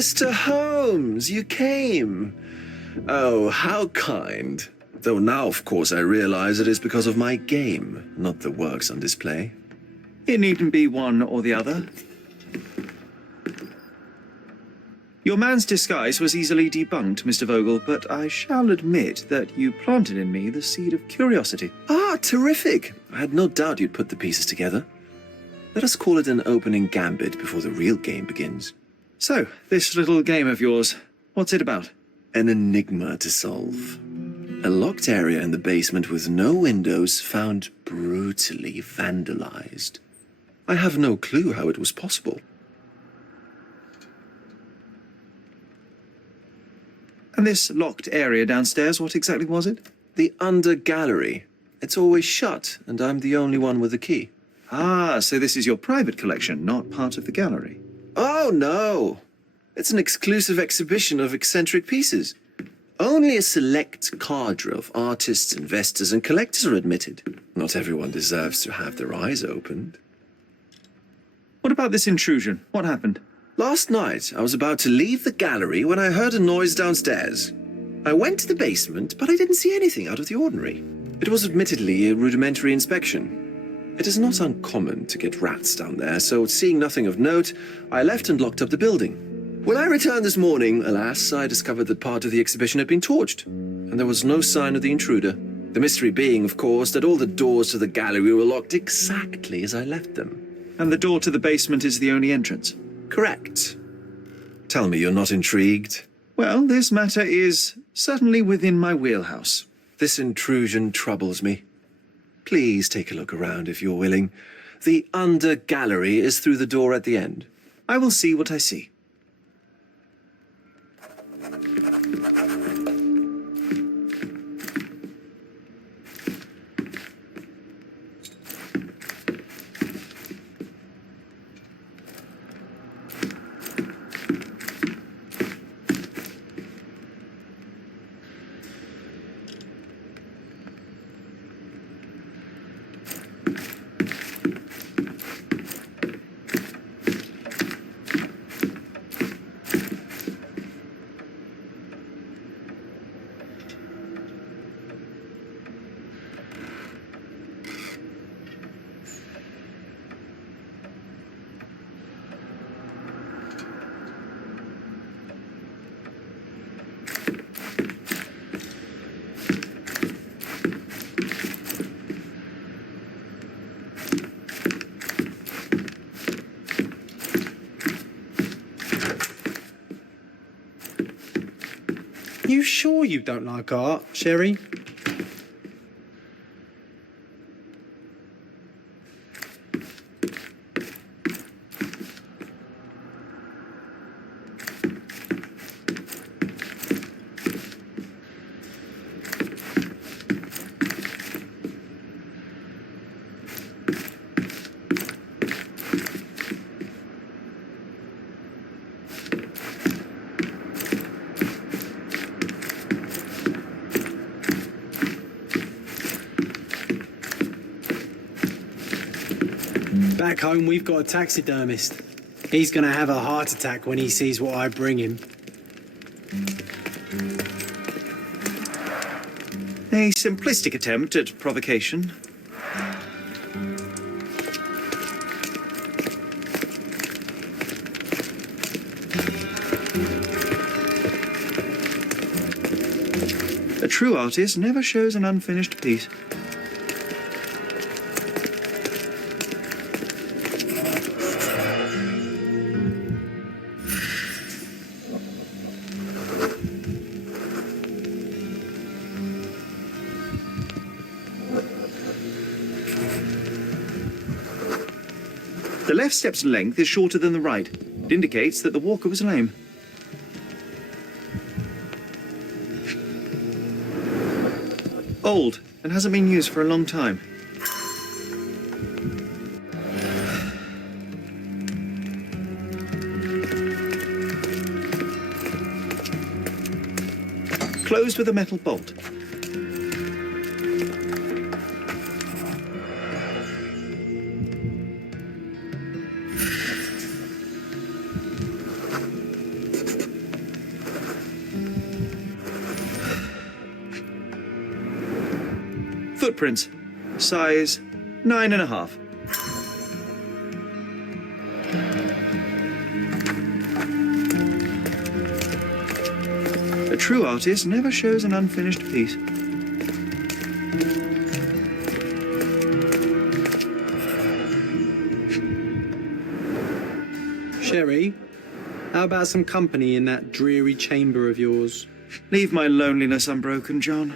Mr. Holmes, you came. Oh, how kind. Though now, of course, I realize it is because of my game, not the works on display. It needn't be one or the other. Your man's disguise was easily debunked, Mr. Vogel, but I shall admit that you planted in me the seed of curiosity. Ah, terrific. I had no doubt you'd put the pieces together. Let us call it an opening gambit before the real game begins. So, this little game of yours, what's it about? An enigma to solve. A locked area in the basement with no windows found brutally vandalized. I have no clue how it was possible. And this locked area downstairs, what exactly was it? The under gallery. It's always shut, and I'm the only one with the key. Ah, so this is your private collection, not part of the gallery. Oh, no. It's an exclusive exhibition of eccentric pieces. Only a select cadre of artists, investors, and collectors are admitted. Not everyone deserves to have their eyes opened. What about this intrusion? What happened? Last night, I was about to leave the gallery when I heard a noise downstairs. I went to the basement, but I didn't see anything out of the ordinary. It was admittedly a rudimentary inspection. It is not uncommon to get rats down there, so seeing nothing of note, I left and locked up the building. When I returned this morning, alas, I discovered that part of the exhibition had been torched, and there was no sign of the intruder. The mystery being, of course, that all the doors to the gallery were locked exactly as I left them. And the door to the basement is the only entrance? Correct. Tell me you're not intrigued. Well, this matter is certainly within my wheelhouse. This intrusion troubles me. Please take a look around if you're willing. The under gallery is through the door at the end. I will see what I see. You sure you don't like art, Sherry? Back home, we've got a taxidermist. He's gonna have a heart attack when he sees what I bring him. A simplistic attempt at provocation. A true artist never shows an unfinished piece. The left step's length is shorter than the right. It indicates that the walker was lame. Old, and hasn't been used for a long time. Closed with a metal bolt. Footprints, size 9.5. A true artist never shows an unfinished piece. Sherry, how about some company in that dreary chamber of yours? Leave my loneliness unbroken, John.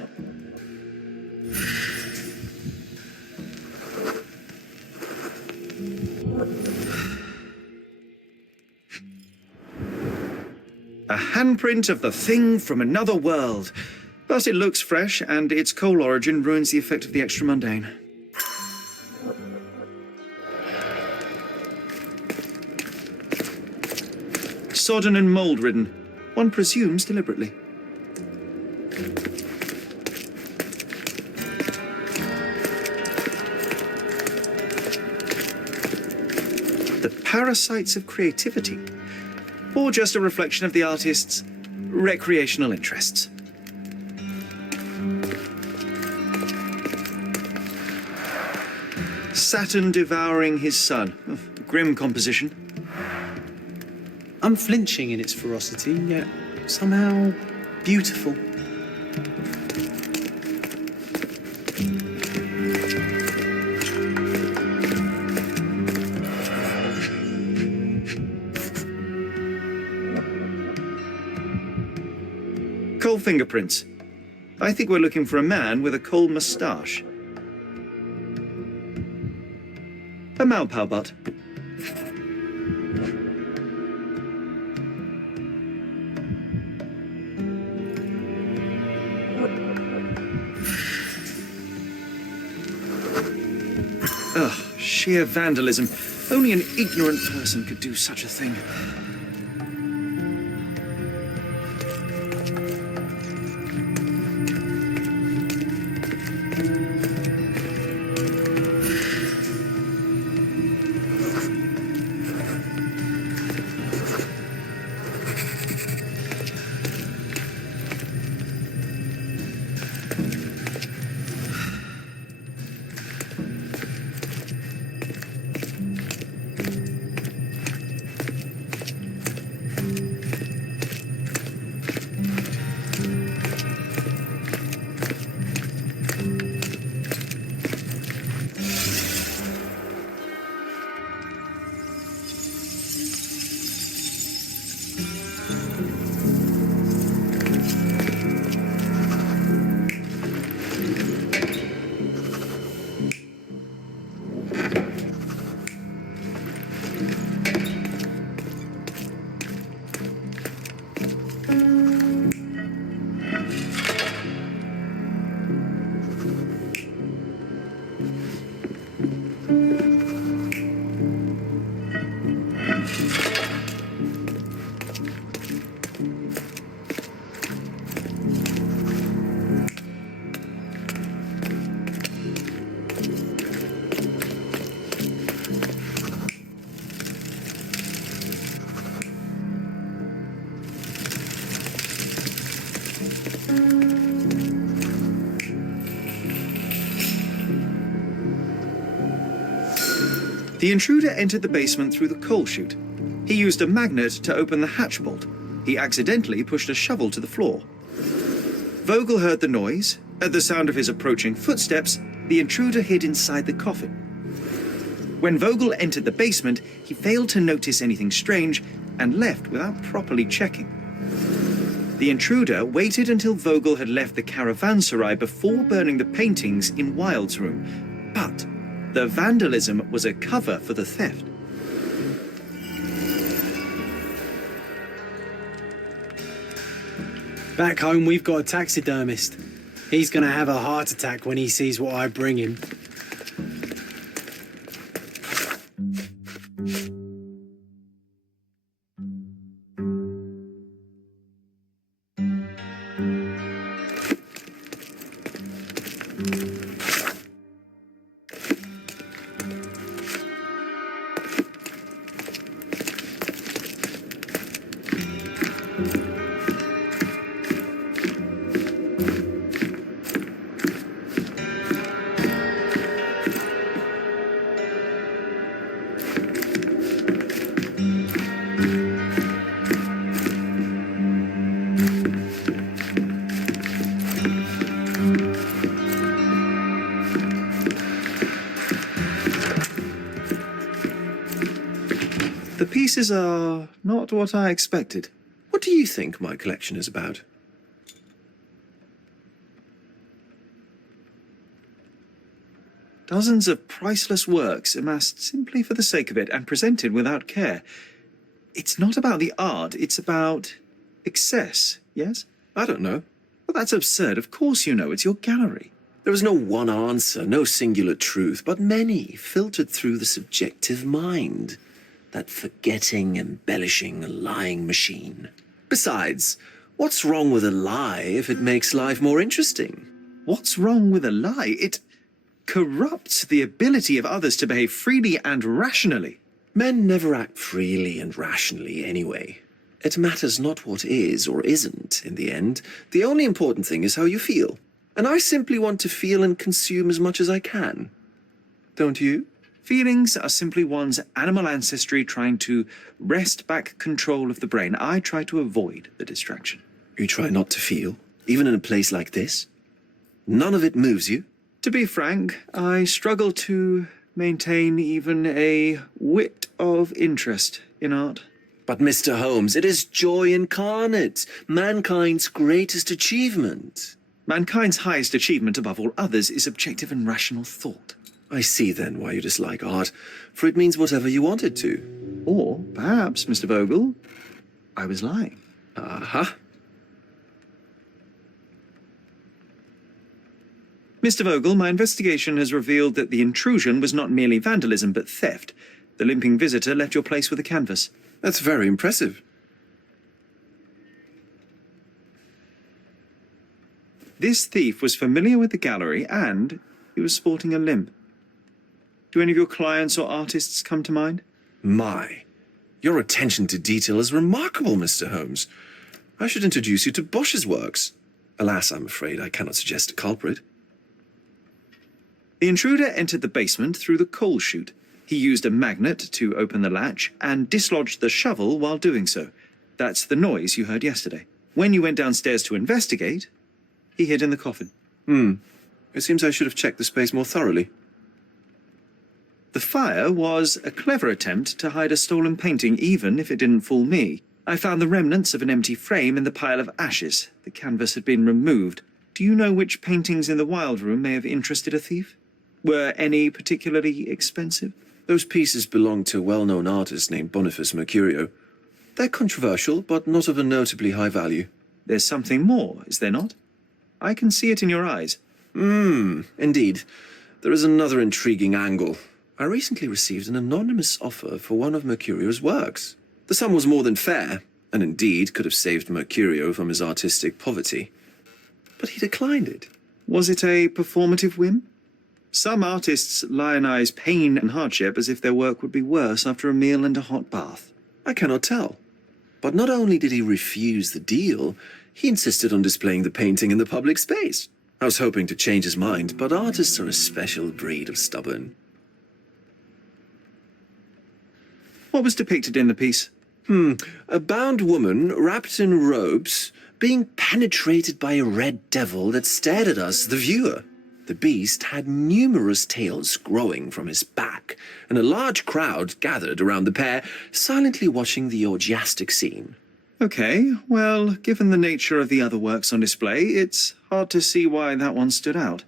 A handprint of the thing from another world. But it looks fresh, and its coal origin ruins the effect of the extra mundane. Sodden and mould-ridden. One presumes deliberately. The parasites of creativity. Or just a reflection of the artist's recreational interests. Saturn devouring his sun. Oh, grim composition. Unflinching in its ferocity, yet somehow beautiful. Coal fingerprints. I think we're looking for a man with a coal moustache. A Maupau butt. Ugh, sheer vandalism. Only an ignorant person could do such a thing. The intruder entered the basement through the coal chute. He used a magnet to open the hatch bolt. He accidentally pushed a shovel to the floor. Vogel heard the noise. At the sound of his approaching footsteps, the intruder hid inside the coffin. When Vogel entered the basement, he failed to notice anything strange and left without properly checking. The intruder waited until Vogel had left the caravanserai before burning the paintings in Wilde's room. But the vandalism was a cover for the theft. Back home, we've got a taxidermist. He's gonna have a heart attack when he sees what I bring him. The pieces are not what I expected. What do you think my collection is about? Dozens of priceless works amassed simply for the sake of it and presented without care. It's not about the art, it's about excess, yes? I don't know. Well, that's absurd. Of course you know. It's your gallery. There is no one answer, no singular truth, but many filtered through the subjective mind. That forgetting, embellishing, lying machine. Besides, what's wrong with a lie if it makes life more interesting? What's wrong with a lie? It corrupts the ability of others to behave freely and rationally. Men never act freely and rationally anyway. It matters not what is or isn't in the end. The only important thing is how you feel. And I simply want to feel and consume as much as I can. Don't you? Feelings are simply one's animal ancestry trying to wrest back control of the brain. I try to avoid the distraction. You try not to feel, even in a place like this? None of it moves you? To be frank, I struggle to maintain even a whit of interest in art. But Mr. Holmes, it is joy incarnate, mankind's greatest achievement. Mankind's highest achievement above all others is objective and rational thought. I see then why you dislike art, for it means whatever you want it to. Or perhaps, Mr. Vogel, I was lying. Aha. Mr. Vogel, my investigation has revealed that the intrusion was not merely vandalism but theft. The limping visitor left your place with a canvas. That's very impressive. This thief was familiar with the gallery and he was sporting a limp. Do any of your clients or artists come to mind? My, your attention to detail is remarkable, Mr. Holmes. I should introduce you to Bosch's works. Alas, I'm afraid I cannot suggest a culprit. The intruder entered the basement through the coal chute. He used a magnet to open the latch and dislodged the shovel while doing so. That's the noise you heard yesterday. When you went downstairs to investigate, he hid in the coffin. It seems I should have checked the space more thoroughly. The fire was a clever attempt to hide a stolen painting, even if it didn't fool me. I found the remnants of an empty frame in the pile of ashes. The canvas had been removed. Do you know which paintings in the Wilde room may have interested a thief? Were any particularly expensive? Those pieces belong to a well-known artist named Boniface Mercurio. They're controversial, but not of a notably high value. There's something more, is there not? I can see it in your eyes. Indeed. There is another intriguing angle. I recently received an anonymous offer for one of Mercurio's works. The sum was more than fair, and indeed could have saved Mercurio from his artistic poverty. But he declined it. Was it a performative whim? Some artists lionize pain and hardship as if their work would be worse after a meal and a hot bath. I cannot tell. But not only did he refuse the deal, he insisted on displaying the painting in the public space. I was hoping to change his mind, but artists are a special breed of stubborn. What was depicted in the piece? A bound woman wrapped in robes being penetrated by a red devil that stared at us, the viewer. The beast had numerous tails growing from his back, and a large crowd gathered around the pair, silently watching the orgiastic scene. Okay, well, given the nature of the other works on display, it's hard to see why that one stood out.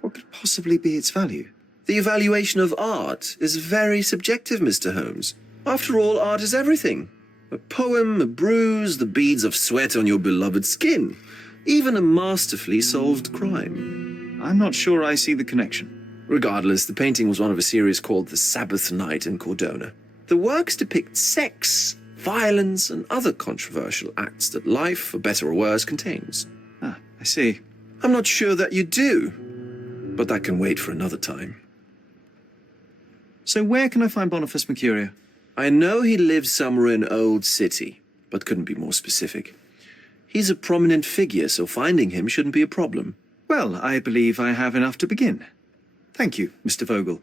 What could possibly be its value? The evaluation of art is very subjective, Mr. Holmes. After all, art is everything. A poem, a bruise, the beads of sweat on your beloved skin. Even a masterfully solved crime. I'm not sure I see the connection. Regardless, the painting was one of a series called The Sabbath Night in Cordona. The works depict sex, violence, and other controversial acts that life, for better or worse, contains. Ah, I see. I'm not sure that you do, but that can wait for another time. So where can I find Boniface Mercurio? I know he lives somewhere in Old City, but couldn't be more specific. He's a prominent figure, so finding him shouldn't be a problem. Well, I believe I have enough to begin. Thank you, Mr. Vogel.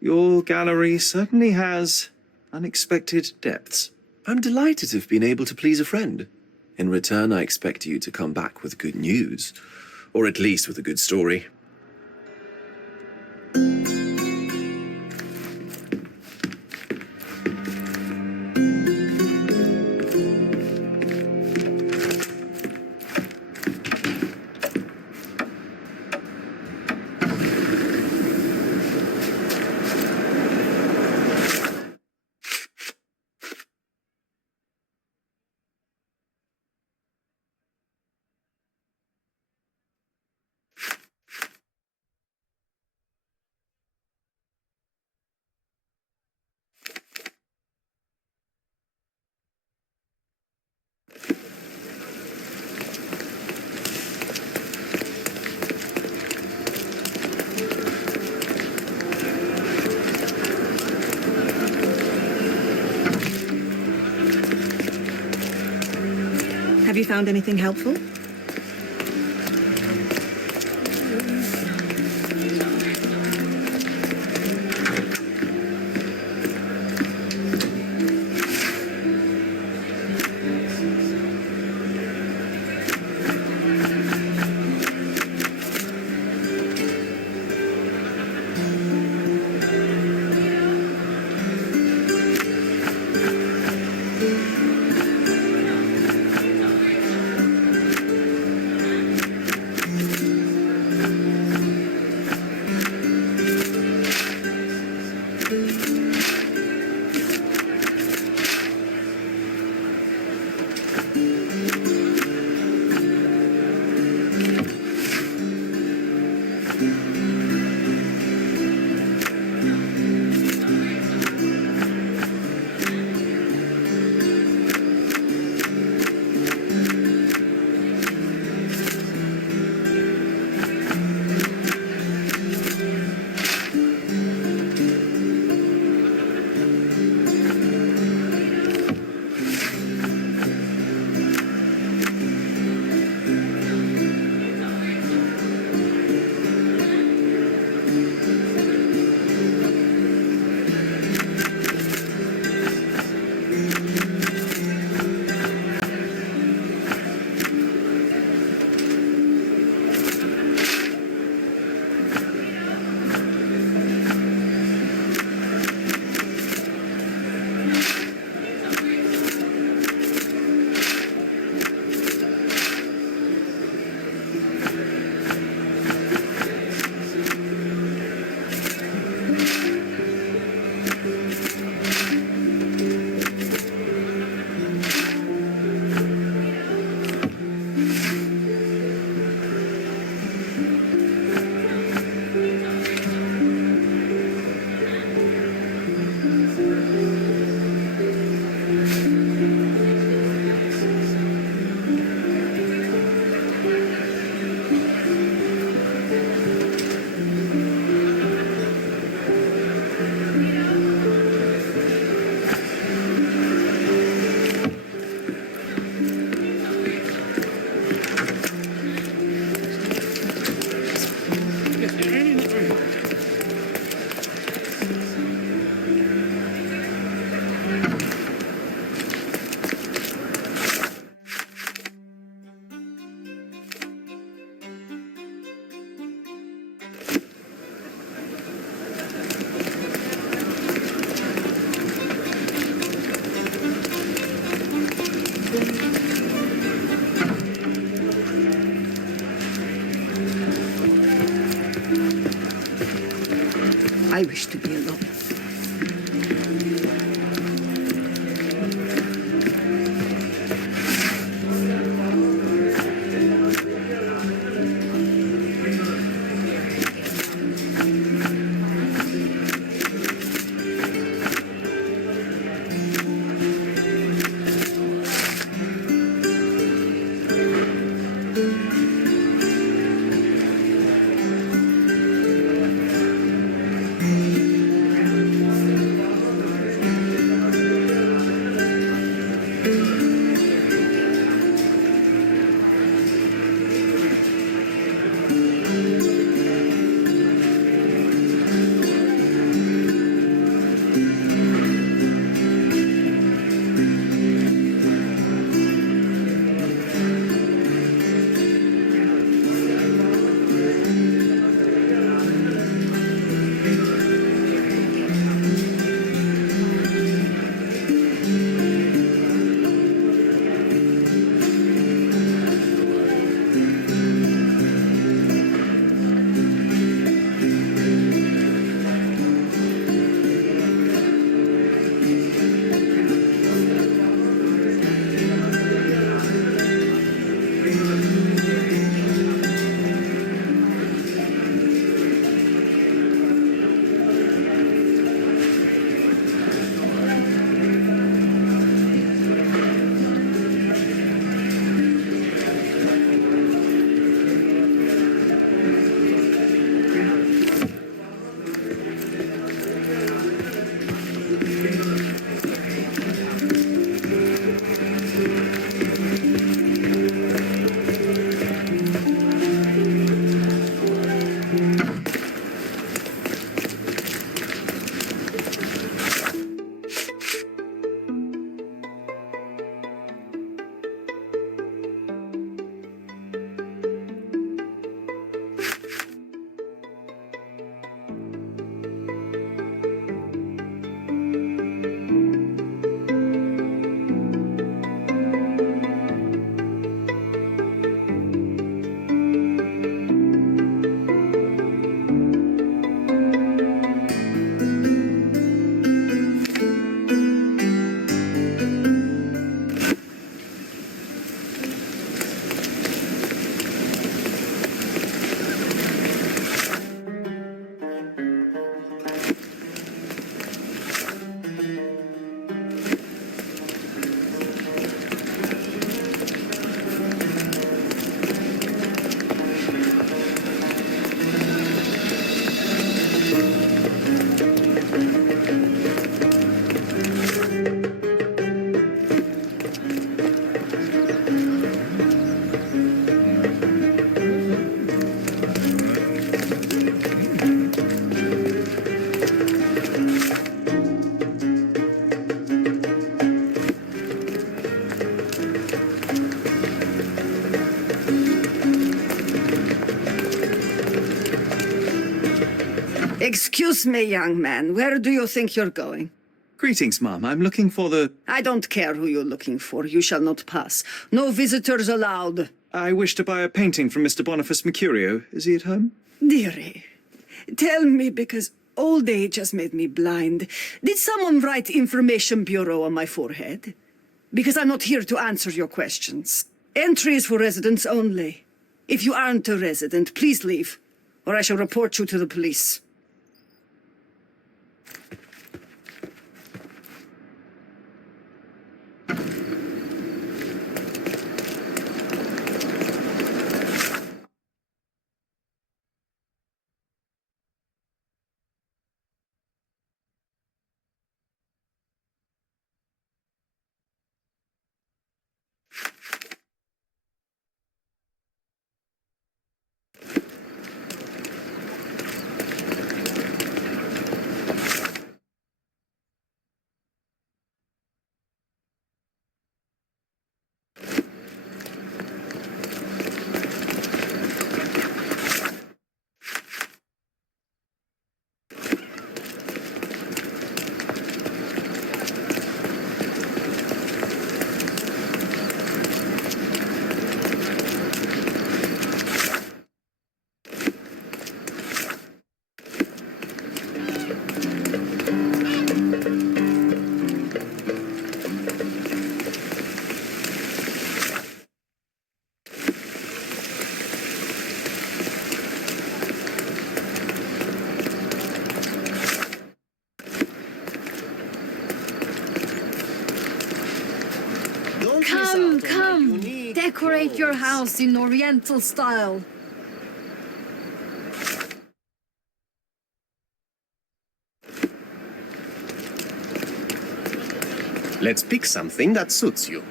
Your gallery certainly has unexpected depths. I'm delighted to have been able to please a friend. In return, I expect you to come back with good news, or at least with a good story. Have you found anything helpful? I wish to be alone. Excuse me, young man. Where do you think you're going? Greetings, ma'am. I'm looking for the... I don't care who you're looking for. You shall not pass. No visitors allowed. I wish to buy a painting from Mr. Boniface Mercurio. Is he at home? Dearie, tell me, because old age has made me blind. Did someone write Information Bureau on my forehead? Because I'm not here to answer your questions. Entry is for residents only. If you aren't a resident, please leave, or I shall report you to the police. Decorate your house in Oriental style. Let's pick something that suits you.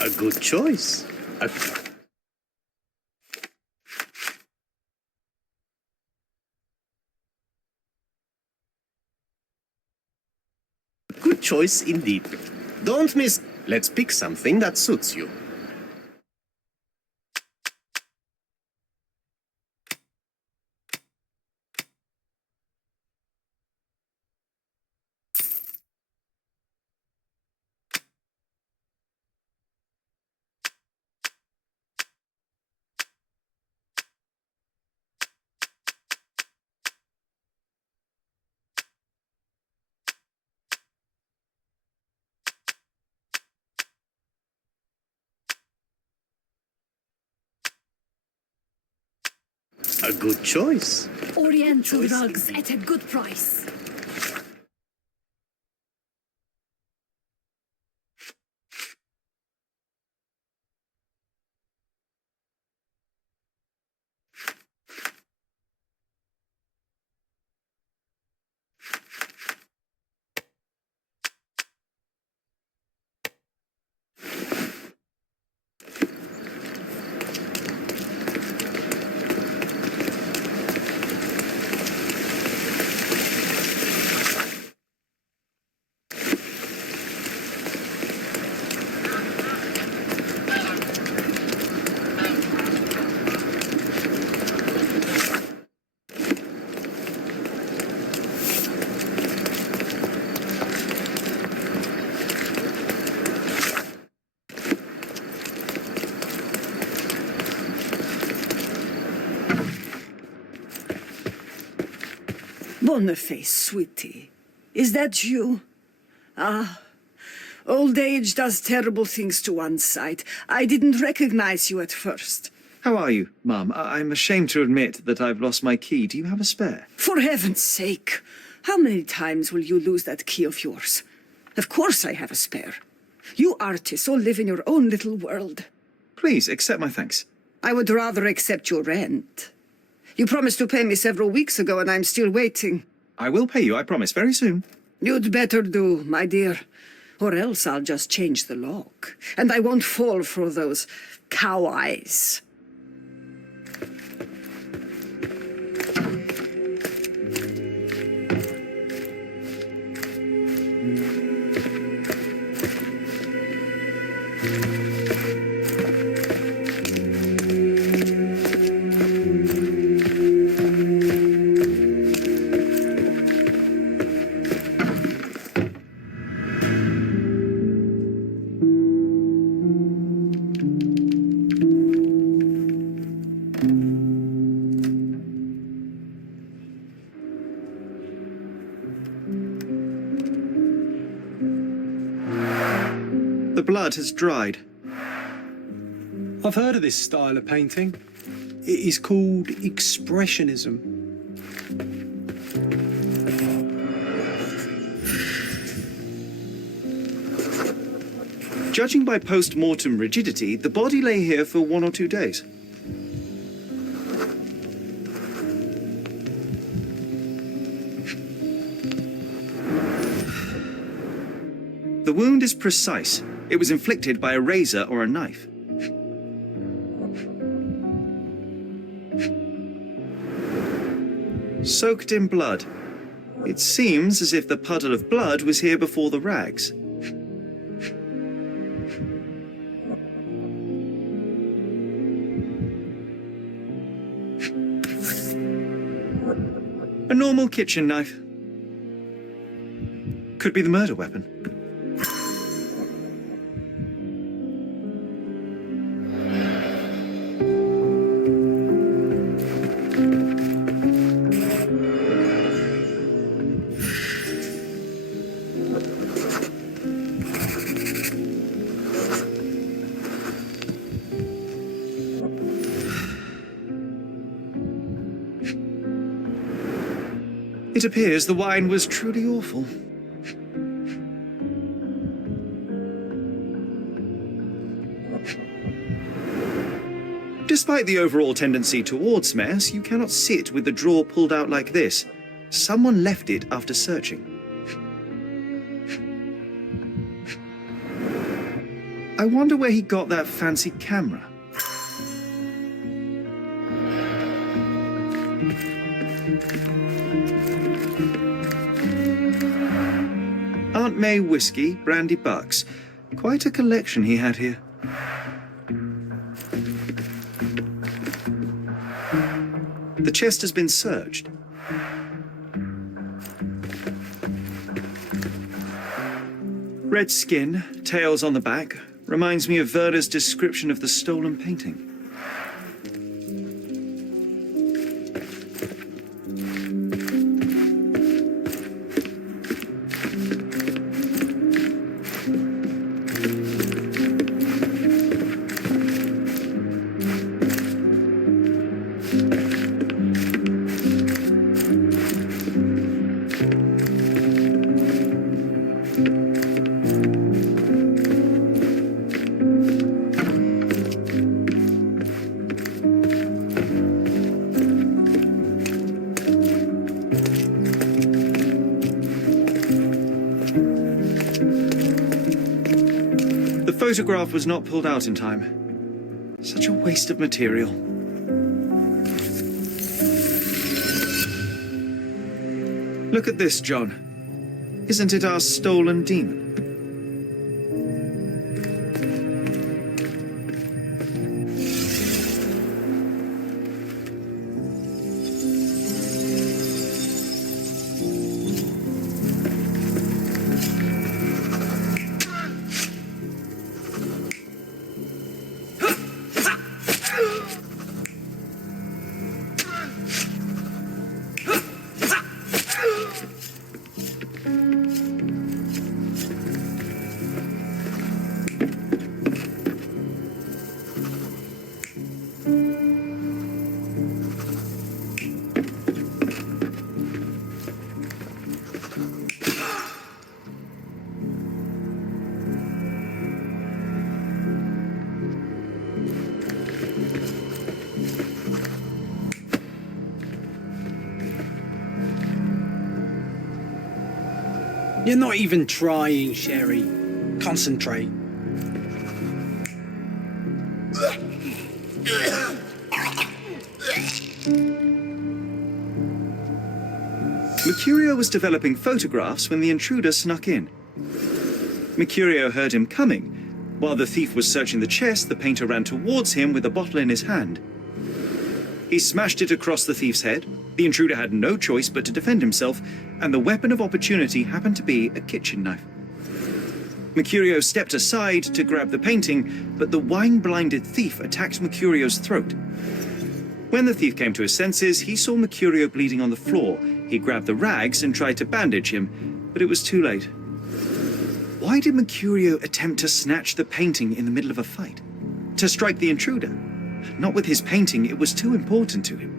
A good choice. Good choice indeed. Don't miss. Let's pick something that suits you. A good choice. Oriental rugs at a good price. Boniface, sweetie. Is that you? Ah, old age does terrible things to one's sight. I didn't recognize you at first. How are you, Mum? I'm ashamed to admit that I've lost my key. Do you have a spare? For heaven's sake, how many times will you lose that key of yours? Of course I have a spare. You artists all live in your own little world. Please, accept my thanks. I would rather accept your rent. You promised to pay me several weeks ago, and I'm still waiting. I will pay you, I promise, very soon. You'd better do, my dear. Or else I'll just change the lock. And I won't fall for those cow eyes. The blood has dried. I've heard of this style of painting. It is called expressionism. Judging by post-mortem rigidity, the body lay here for 1 or 2 days. The wound is precise. It was inflicted by a razor or a knife. Soaked in blood. It seems as if the puddle of blood was here before the rags. A normal kitchen knife. Could be the murder weapon. It appears the wine was truly awful. Despite the overall tendency towards mess, you cannot sit with the drawer pulled out like this. Someone left it after searching. I wonder where he got that fancy camera. Aunt May whiskey, brandy bucks. Quite a collection he had here. The chest has been searched. Red skin, tails on the back, reminds me of Werder's description of the stolen painting. The photograph was not pulled out in time. Such a waste of material. Look at this, John. Isn't it our stolen demon? You're not even trying, Sherry. Concentrate. Mercurio was developing photographs when the intruder snuck in. Mercurio heard him coming. While the thief was searching the chest, the painter ran towards him with a bottle in his hand. He smashed it across the thief's head. The intruder had no choice but to defend himself, and the weapon of opportunity happened to be a kitchen knife. Mercurio stepped aside to grab the painting, but the wine-blinded thief attacked Mercurio's throat. When the thief came to his senses, he saw Mercurio bleeding on the floor. He grabbed the rags and tried to bandage him, but it was too late. Why did Mercurio attempt to snatch the painting in the middle of a fight? To strike the intruder? Not with his painting, it was too important to him.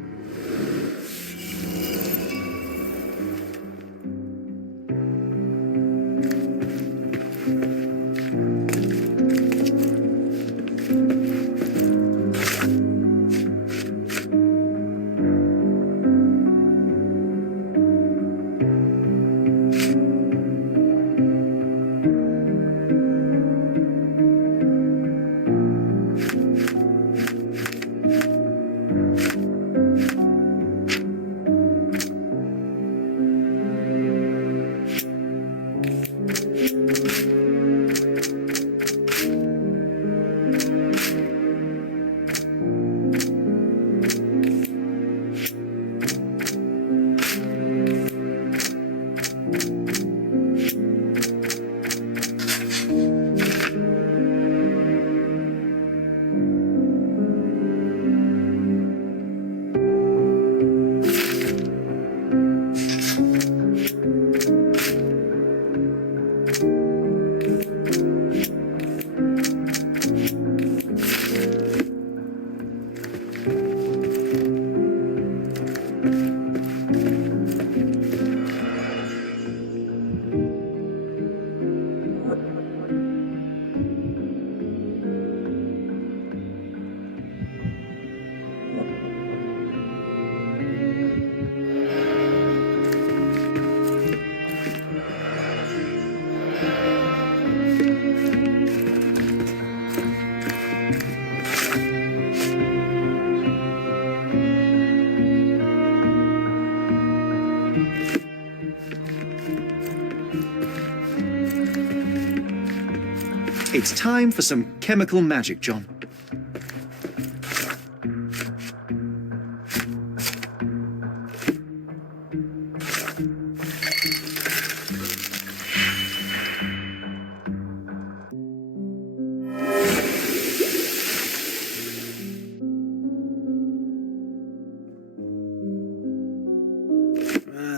It's time for some chemical magic, John.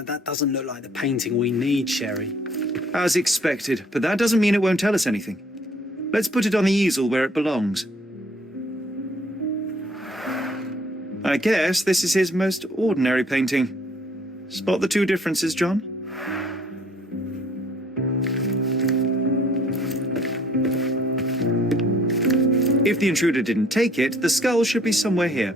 That doesn't look like the painting we need, Sherry. As expected, but that doesn't mean it won't tell us anything. Let's put it on the easel where it belongs. I guess this is his most ordinary painting. Spot the two differences, John? If the intruder didn't take it, the skull should be somewhere here.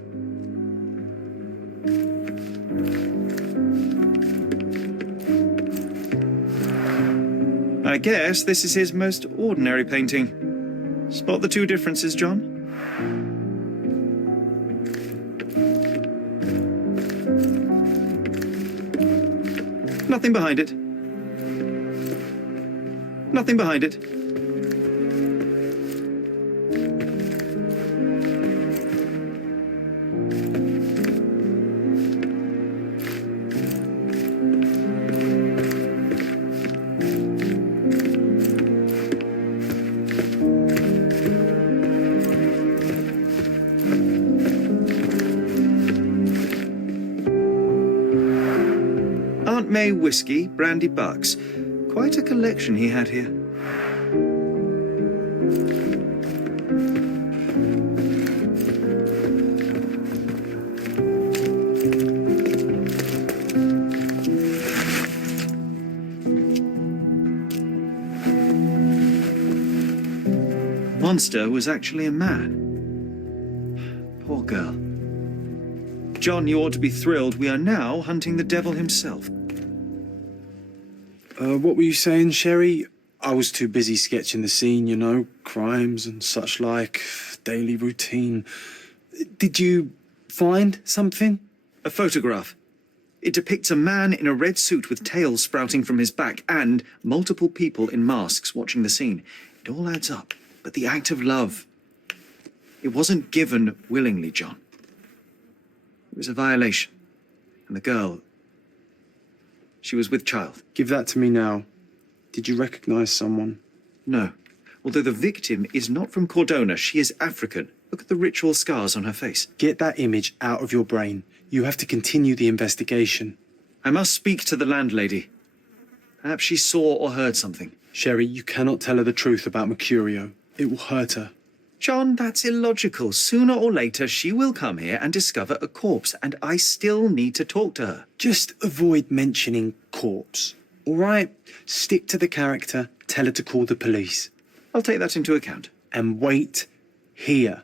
I guess this is his most ordinary painting. Spot the two differences, John? Nothing behind it. Nothing behind it. Aunt May whiskey, brandy bucks. Quite a collection he had here. Monster was actually a man. Poor girl. John, you ought to be thrilled. We are now hunting the devil himself. What were you saying, Sherry? I was too busy sketching the scene, you know, crimes and such like, daily routine. Did you find something? A photograph. It depicts a man in a red suit with tails sprouting from his back and multiple people in masks watching the scene. It all adds up. But the act of love, it wasn't given willingly, John. It was a violation. And the girl, she was with child. Give that to me now. Did you recognize someone? No. Although the victim is not from Cordona, she is African. Look at the ritual scars on her face. Get that image out of your brain. You have to continue the investigation. I must speak to the landlady. Perhaps she saw or heard something. Sherry, you cannot tell her the truth about Mercurio. It will hurt her. John, that's illogical. Sooner or later, she will come here and discover a corpse, and I still need to talk to her. Just avoid mentioning corpse, all right? Stick to the character, tell her to call the police. I'll take that into account. And wait here.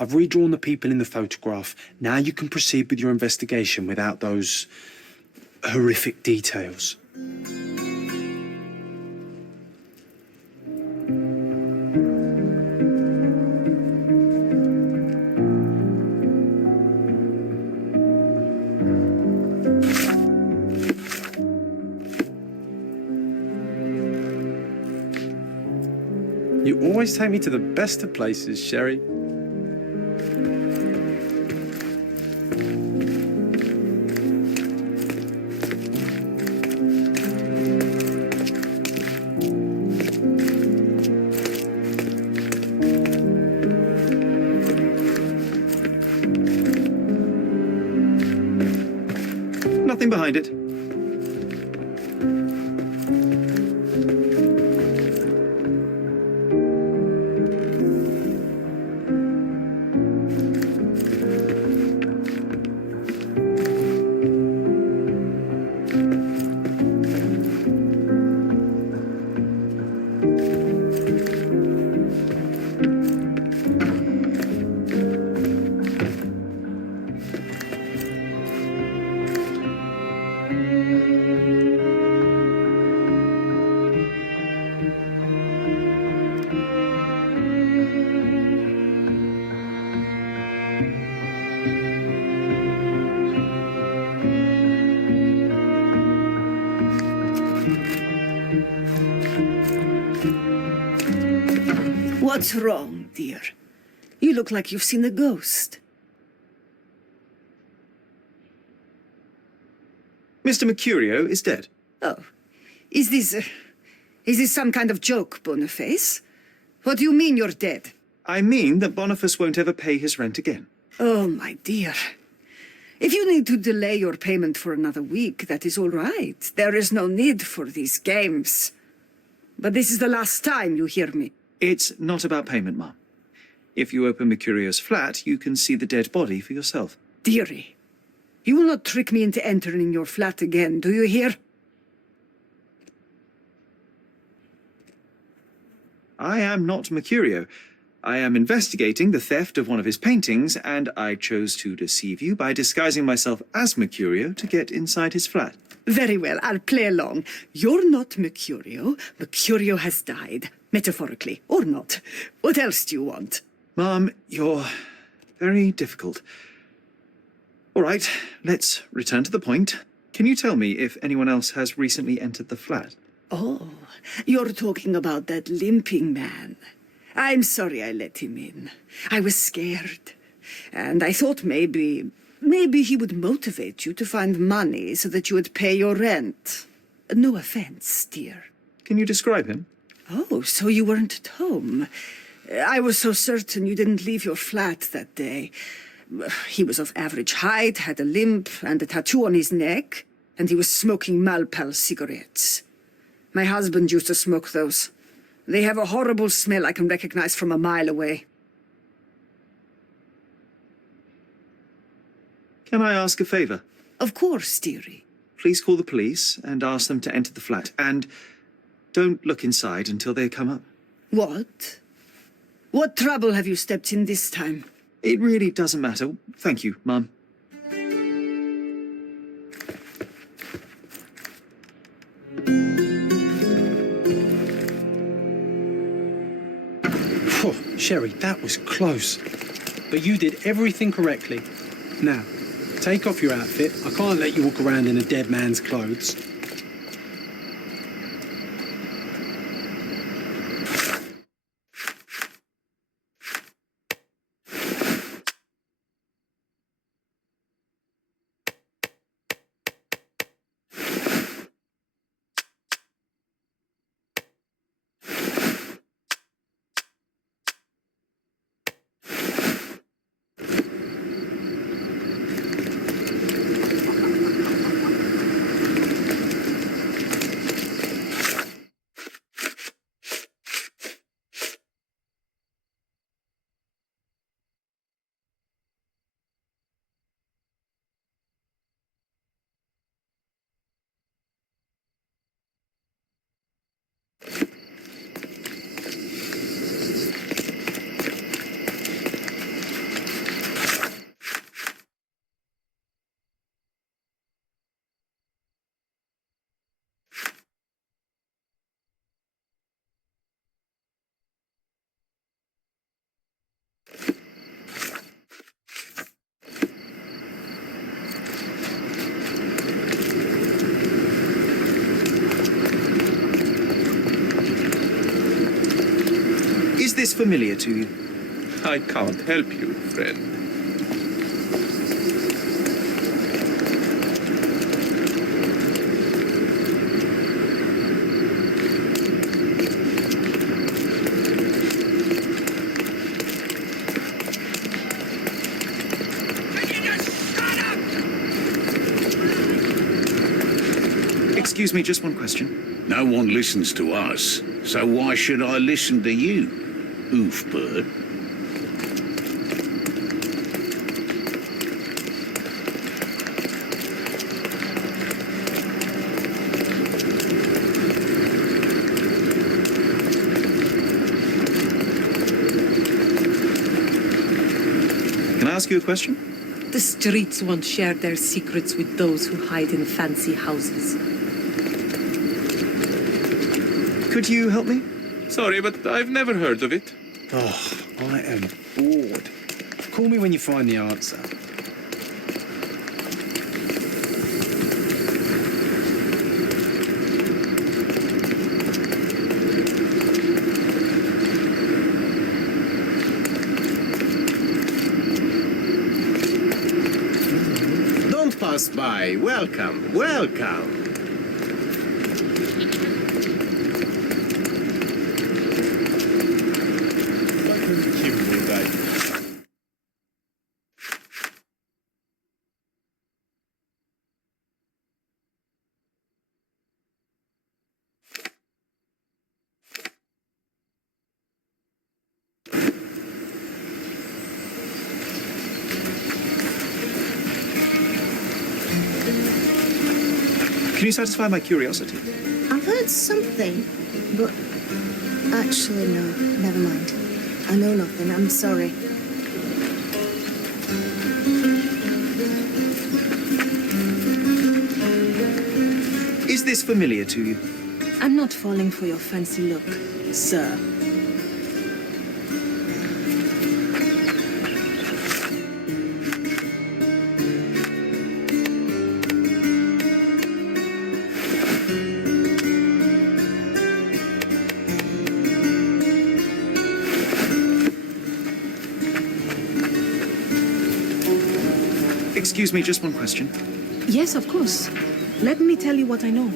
I've redrawn the people in the photograph. Now you can proceed with your investigation without those horrific details. You always take me to the best of places, Sherry. Nothing behind it. What's wrong, dear? You look like you've seen a ghost. Mr. Mercurio is dead. Oh, is this some kind of joke, Boniface? What do you mean you're dead? I mean that Boniface won't ever pay his rent again. Oh, my dear. If you need to delay your payment for another week, that is all right. There is no need for these games. But this is the last time you hear me. It's not about payment, Mum. If you open Mercurio's flat, you can see the dead body for yourself. Dearie, you will not trick me into entering your flat again, do you hear? I am not Mercurio. I am investigating the theft of one of his paintings, and I chose to deceive you by disguising myself as Mercurio to get inside his flat. Very well, I'll play along. You're not Mercurio. Mercurio has died, metaphorically, or not. What else do you want? Mom, you're very difficult. All right, let's return to the point. Can you tell me if anyone else has recently entered the flat? Oh, you're talking about that limping man. I'm sorry I let him in. I was scared. And I thought maybe he would motivate you to find money so that you would pay your rent. No offense, dear. Can you describe him? Oh, so you weren't at home. I was so certain you didn't leave your flat that day. He was of average height, had a limp and a tattoo on his neck, and he was smoking Malpal cigarettes. My husband used to smoke those. They have a horrible smell I can recognize from a mile away. Can I ask a favor? Of course, dearie. Please call the police and ask them to enter the flat. And don't look inside until they come up. What? What trouble have you stepped in this time? It really doesn't matter. Thank you, Mum. Phew, Sherry, that was close. But you did everything correctly. Now, take off your outfit. I can't let you walk around in a dead man's clothes. Is this familiar to you? I can't help you, friend. Excuse me, just one question. No one listens to us, so why should I listen to you, oofbird? Can I ask you a question? The streets won't share their secrets with those who hide in fancy houses. Could you help me? Sorry, but I've never heard of it. Oh, I am bored. Call me when you find the answer. pass by. Welcome, welcome. Can you satisfy my curiosity? I've heard something, but actually, no, never mind. I know nothing, I'm sorry. Is this familiar to you? I'm not falling for your fancy look, sir. Excuse me, just one question. Yes, of course. Let me tell you what I know.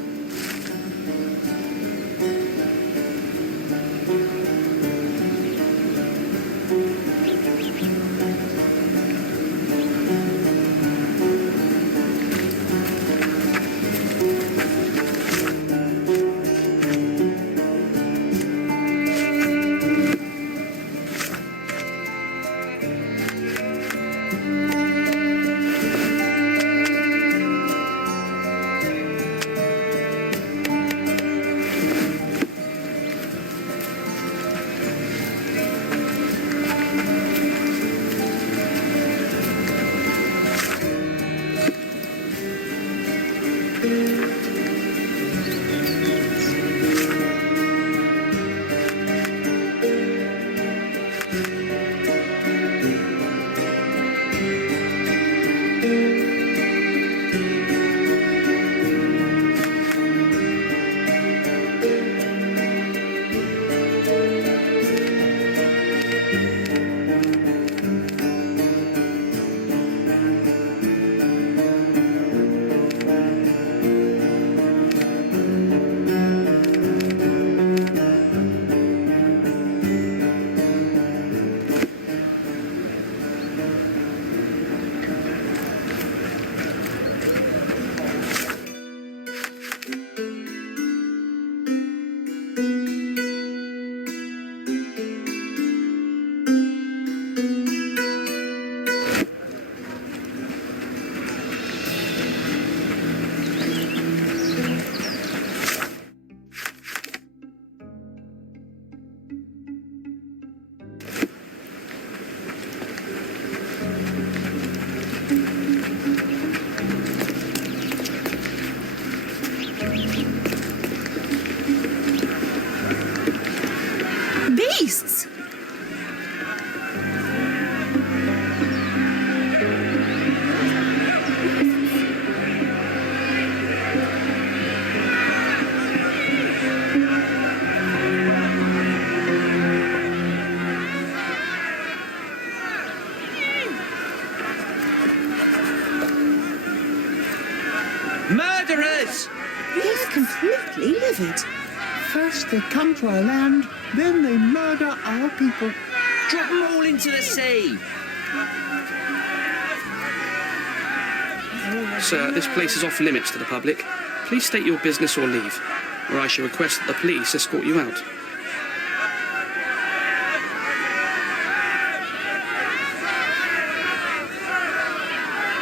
Beasts! Murderers! He's completely livid. First they come to our land, then they murder our people. Drop them all into the sea! Sir, this place is off limits to the public. Please state your business or leave, or I shall request that the police escort you out.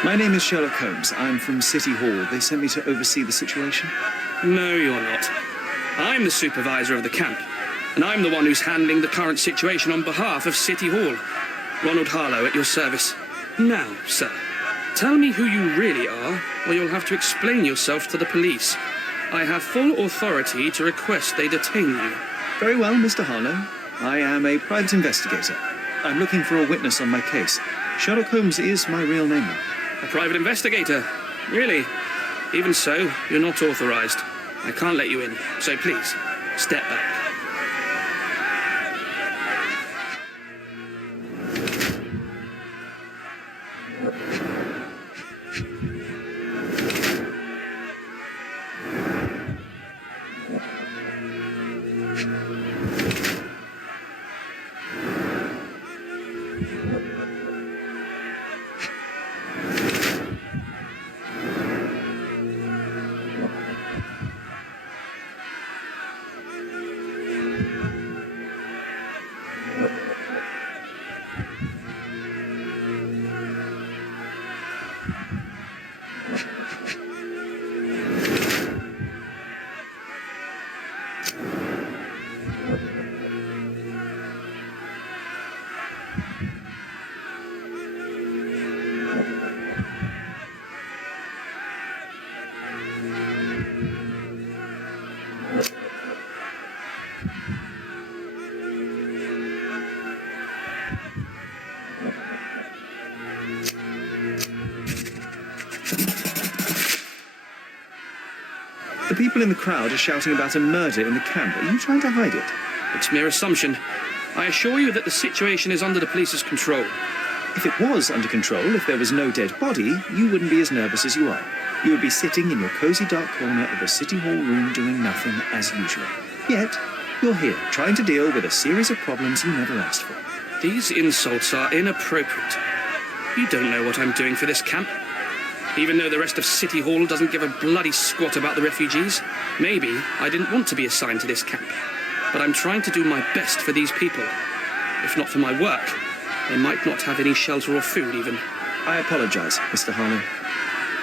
My name is Sherlock Holmes. I'm from City Hall. They sent me to oversee the situation. No, you're not. I'm the supervisor of the camp, and I'm the one who's handling the current situation on behalf of City Hall. Ronald Harlow at your service. Now, sir, tell me who you really are, or you'll have to explain yourself to the police. I have full authority to request they detain you. Very well, Mr. Harlow. I am a private investigator. I'm looking for a witness on my case. Sherlock Holmes is my real name. A private investigator? Really? Even so, you're not authorized. I can't let you in, so please, step back. The people in the crowd are shouting about a murder in the camp. Are you trying to hide it? It's mere assumption. I assure you that the situation is under the police's control. If it was under control, if there was no dead body, you wouldn't be as nervous as you are. You would be sitting in your cozy dark corner of the City Hall room doing nothing as usual. Yet, you're here, trying to deal with a series of problems you never asked for. These insults are inappropriate. You don't know what I'm doing for this camp. Even though the rest of City Hall doesn't give a bloody squat about the refugees, maybe I didn't want to be assigned to this camp. But I'm trying to do my best for these people. If not for my work, they might not have any shelter or food even. I apologize, Mr. Harlow.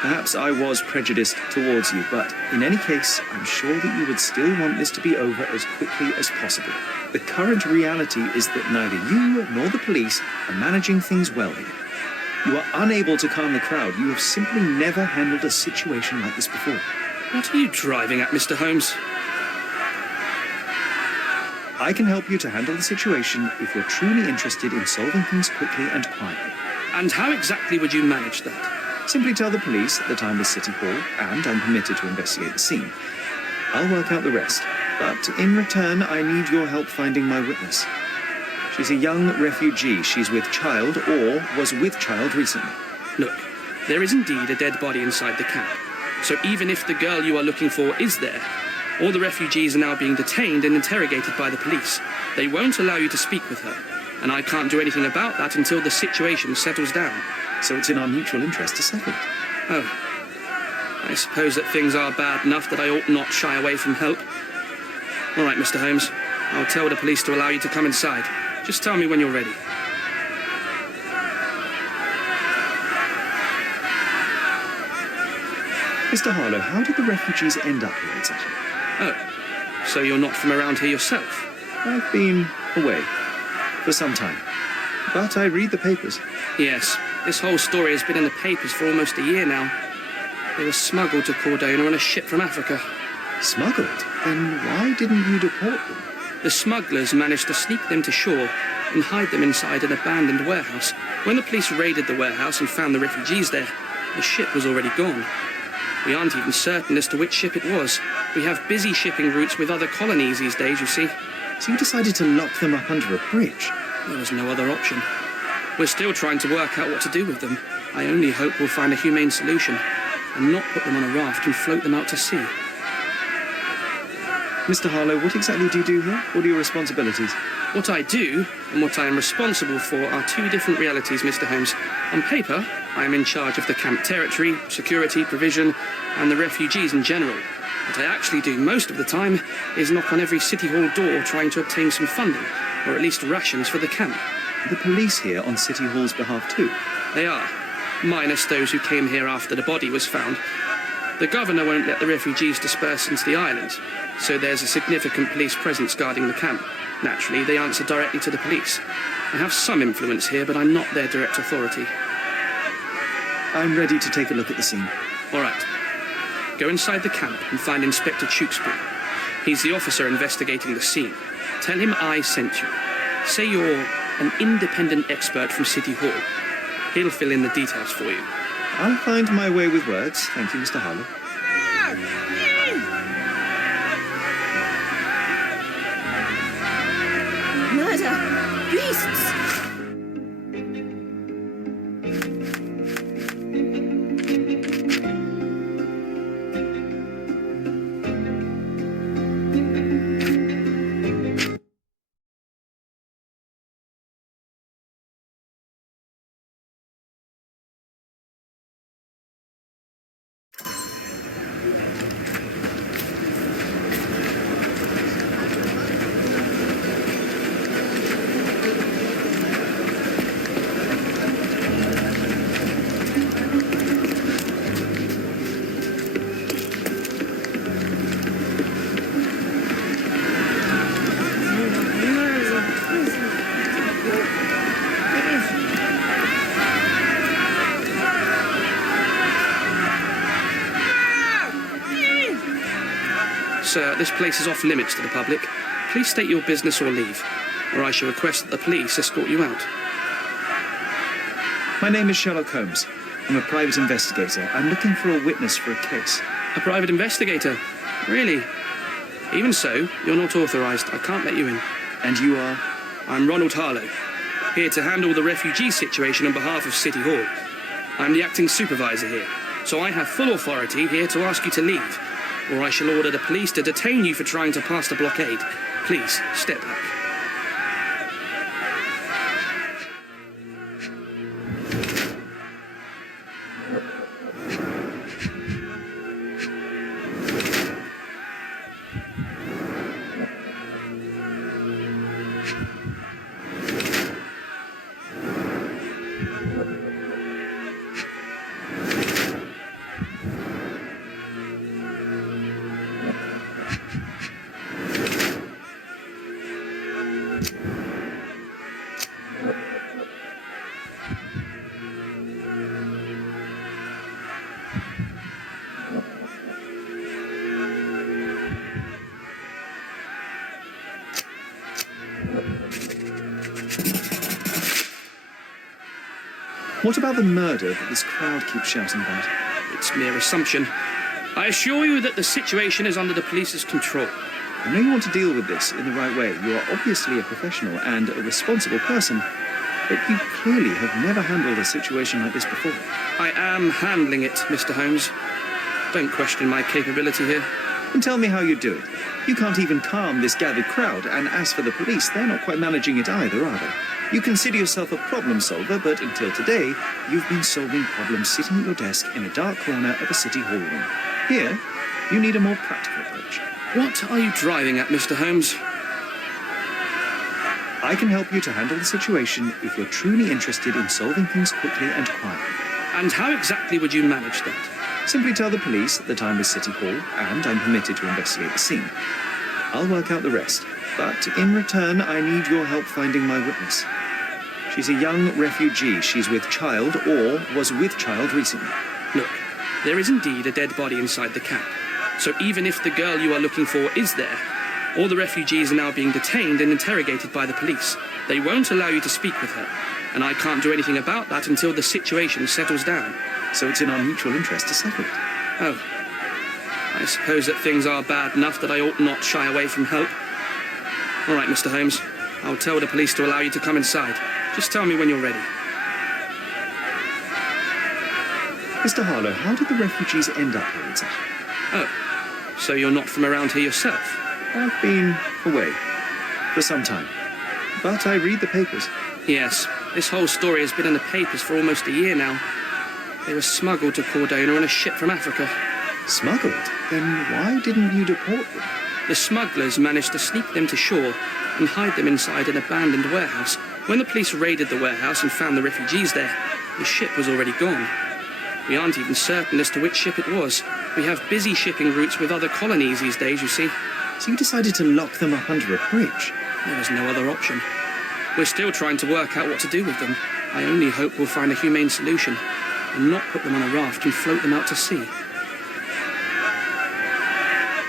Perhaps I was prejudiced towards you, but in any case, I'm sure that you would still want this to be over as quickly as possible. The current reality is that neither you nor the police are managing things well here. You are unable to calm the crowd. You have simply never handled a situation like this before. What are you driving at, Mr. Holmes? I can help you to handle the situation if you're truly interested in solving things quickly and quietly. And how exactly would you manage that? Simply tell the police that the time was City Hall and I'm permitted to investigate the scene. I'll work out the rest, but in return I need your help finding my witness. She's a young refugee. She's with child or was with child recently. Look, there is indeed a dead body inside the camp. So even if the girl you are looking for is there, all the refugees are now being detained and interrogated by the police. They won't allow you to speak with her, and I can't do anything about that until the situation settles down. So it's in our mutual interest to settle it. Oh. I suppose that things are bad enough that I ought not shy away from help. All right, Mr. Holmes. I'll tell the police to allow you to come inside. Just tell me when you're ready. Mr. Harlow, how did the refugees end up here exactly? Oh, so you're not from around here yourself? I've been away for some time, but I read the papers. Yes, this whole story has been in the papers for almost a year now. They were smuggled to Cordona on a ship from Africa. Smuggled? Then why didn't you deport them? The smugglers managed to sneak them to shore and hide them inside an abandoned warehouse. When the police raided the warehouse and found the refugees there, the ship was already gone. We aren't even certain as to which ship it was. We have busy shipping routes with other colonies these days, you see. So you decided to lock them up under a bridge? There was no other option. We're still trying to work out what to do with them. I only hope we'll find a humane solution and not put them on a raft and float them out to sea. Mr. Harlow, what exactly do you do here? What are your responsibilities? What I do and what I am responsible for are two different realities, Mr. Holmes. On paper, I am in charge of the camp territory, security, provision, and the refugees in general. What I actually do most of the time is knock on every City Hall door trying to obtain some funding, or at least rations for the camp. The police here on City Hall's behalf too? They are, minus those who came here after the body was found. The governor won't let the refugees disperse into the island, so there's a significant police presence guarding the camp. Naturally, they answer directly to the police. I have some influence here, but I'm not their direct authority. I'm ready to take a look at the scene. All right. Go inside the camp and find Inspector Tewkesbury. He's the officer investigating the scene. Tell him I sent you. Say you're an independent expert from City Hall. He'll fill in the details for you. I'll find my way with words. Thank you, Mr. Harlow. Murder! Beasts! Sir, this place is off limits to the public. Please state your business or leave, or I shall request that the police escort you out. My name is Sherlock Holmes. I'm a private investigator. I'm looking for a witness for a case. A private investigator? Really? Even so, you're not authorized. I can't let you in. And you are? I'm Ronald Harlow, here to handle the refugee situation on behalf of City Hall. I'm the acting supervisor here, so I have full authority here to ask you to leave, or I shall order the police to detain you for trying to pass the blockade. Please, step back. What about the murder that this crowd keeps shouting about? It's mere assumption. I assure you that the situation is under the police's control. I know you want to deal with this in the right way. You are obviously a professional and a responsible person, but you clearly have never handled a situation like this before. I am handling it, Mr. Holmes. Don't question my capability here. And tell me how you do it. You can't even calm this gathered crowd, and as for the police, they're not quite managing it either, are they? You consider yourself a problem solver, but until today, you've been solving problems sitting at your desk in a dark corner of a city hall room. Here, you need a more practical approach. What are you driving at, Mr. Holmes? I can help you to handle the situation if you're truly interested in solving things quickly and quietly. And how exactly would you manage that? Simply tell the police that I'm with City Hall, and I'm permitted to investigate the scene. I'll work out the rest, but in return, I need your help finding my witness. She's a young refugee. She's with child, or was with child recently. Look, there is indeed a dead body inside the camp. So even if the girl you are looking for is there, all the refugees are now being detained and interrogated by the police. They won't allow you to speak with her, and I can't do anything about that until the situation settles down. So it's in our mutual interest to settle it. Oh. I suppose that things are bad enough that I ought not shy away from help. All right, Mr. Holmes. I'll tell the police to allow you to come inside. Just tell me when you're ready. Mr. Harlow, how did the refugees end up here exactly? Oh, so you're not from around here yourself? I've been away for some time, but I read the papers. Yes, this whole story has been in the papers for almost a year now. They were smuggled to Cordona on a ship from Africa. Smuggled? Then why didn't you deport them? The smugglers managed to sneak them to shore and hide them inside an abandoned warehouse. When the police raided the warehouse and found the refugees there, the ship was already gone. We aren't even certain as to which ship it was. We have busy shipping routes with other colonies these days, you see. So you decided to lock them up under a bridge? There was no other option. We're still trying to work out what to do with them. I only hope we'll find a humane solution and not put them on a raft and float them out to sea.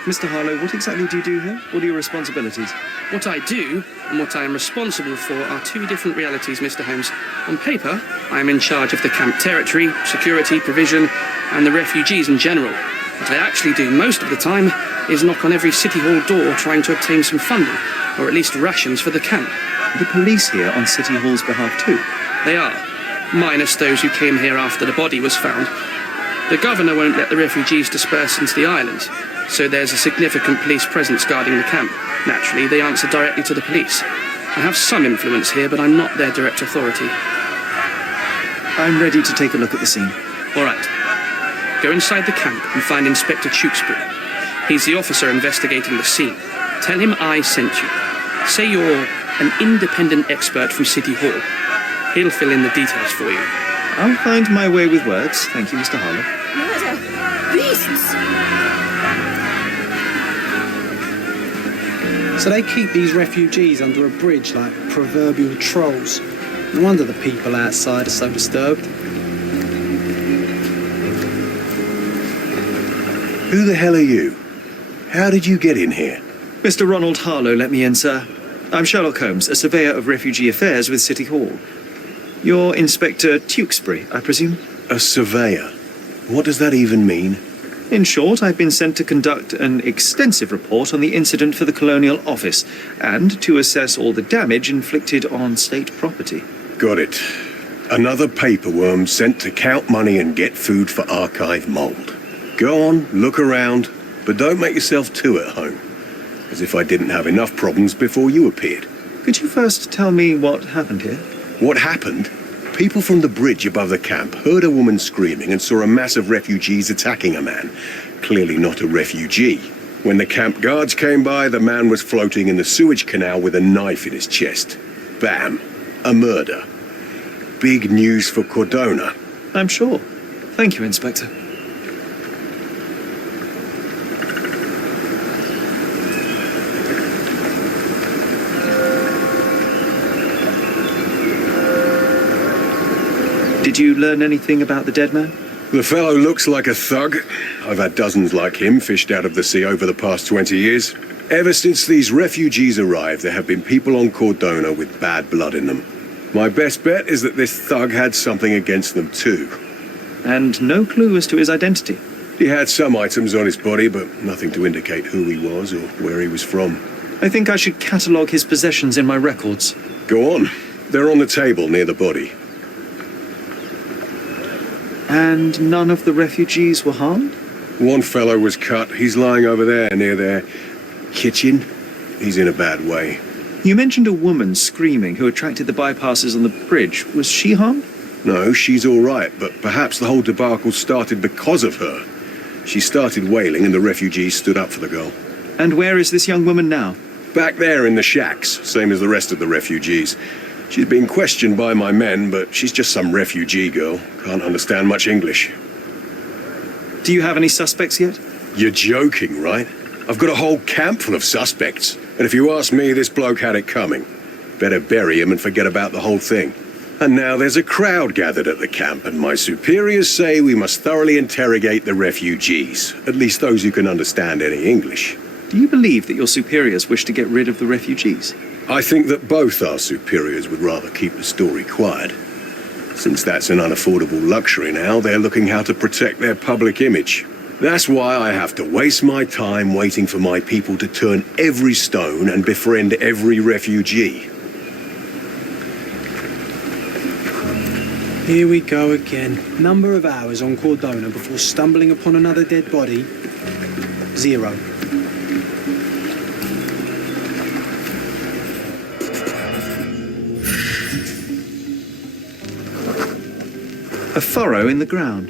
Mr. Harlow, what exactly do you do here? What are your responsibilities? What I do and what I am responsible for are two different realities, Mr. Holmes. On paper, I am in charge of the camp territory, security, provision, and the refugees in general. What I actually do most of the time is knock on every City Hall door trying to obtain some funding, or at least rations for the camp. The police here on City Hall's behalf too? They are, minus those who came here after the body was found. The governor won't let the refugees disperse into the island, so there's a significant police presence guarding the camp. Naturally, they answer directly to the police. I have some influence here, but I'm not their direct authority. I'm ready to take a look at the scene. All right. Go inside the camp and find Inspector Tewkesbury. He's the officer investigating the scene. Tell him I sent you. Say you're an independent expert from City Hall. He'll fill in the details for you. I'll find my way with words. Thank you, Mr. Harlow. Murder! Beasts! So they keep these refugees under a bridge like proverbial trolls. No wonder the people outside are so disturbed. Who the hell are you? How did you get in here? Mr. Ronald Harlow let me in, sir. I'm Sherlock Holmes, a surveyor of refugee affairs with City Hall. You're Inspector Tewkesbury, I presume? A surveyor. What does that even mean? In short, I've been sent to conduct an extensive report on the incident for the Colonial Office and to assess all the damage inflicted on state property. Got it. Another paperworm sent to count money and get food for archive mold. Go on, look around, but don't make yourself too at home. As if I didn't have enough problems before you appeared. Could you first tell me what happened here? What happened? People from the bridge above the camp heard a woman screaming and saw a mass of refugees attacking a man. Clearly not a refugee. When the camp guards came by, the man was floating in the sewage canal with a knife in his chest. Bam. A murder. Big news for Cordona. I'm sure. Thank you, Inspector. Did you learn anything about the dead man? The fellow looks like a thug. I've had dozens like him fished out of the sea over the past 20 years. Ever since these refugees arrived, there have been people on Cordona with bad blood in them. My best bet is that this thug had something against them too. And no clue as to his identity? He had some items on his body, but nothing to indicate who he was or where he was from. I think I should catalogue his possessions in my records. Go on. They're on the table near the body. And none of the refugees were harmed? One fellow was cut. He's lying over there near their kitchen. He's in a bad way. You mentioned a woman screaming who attracted the bypassers on the bridge. Was she harmed? No, she's all right, but perhaps the whole debacle started because of her. She started wailing and the refugees stood up for the girl. And where is this young woman now? Back there in the shacks, same as the rest of the refugees. She's been questioned by my men, but she's just some refugee girl. Can't understand much English. Do you have any suspects yet? You're joking, right? I've got a whole camp full of suspects. And if you ask me, this bloke had it coming. Better bury him and forget about the whole thing. And now there's a crowd gathered at the camp, and my superiors say we must thoroughly interrogate the refugees. At least those who can understand any English. Do you believe that your superiors wish to get rid of the refugees? I think that both our superiors would rather keep the story quiet. Since that's an unaffordable luxury now, they're looking how to protect their public image. That's why I have to waste my time waiting for my people to turn every stone and befriend every refugee. Here we go again. Number of hours on Cordona before stumbling upon another dead body? 0. A furrow in the ground.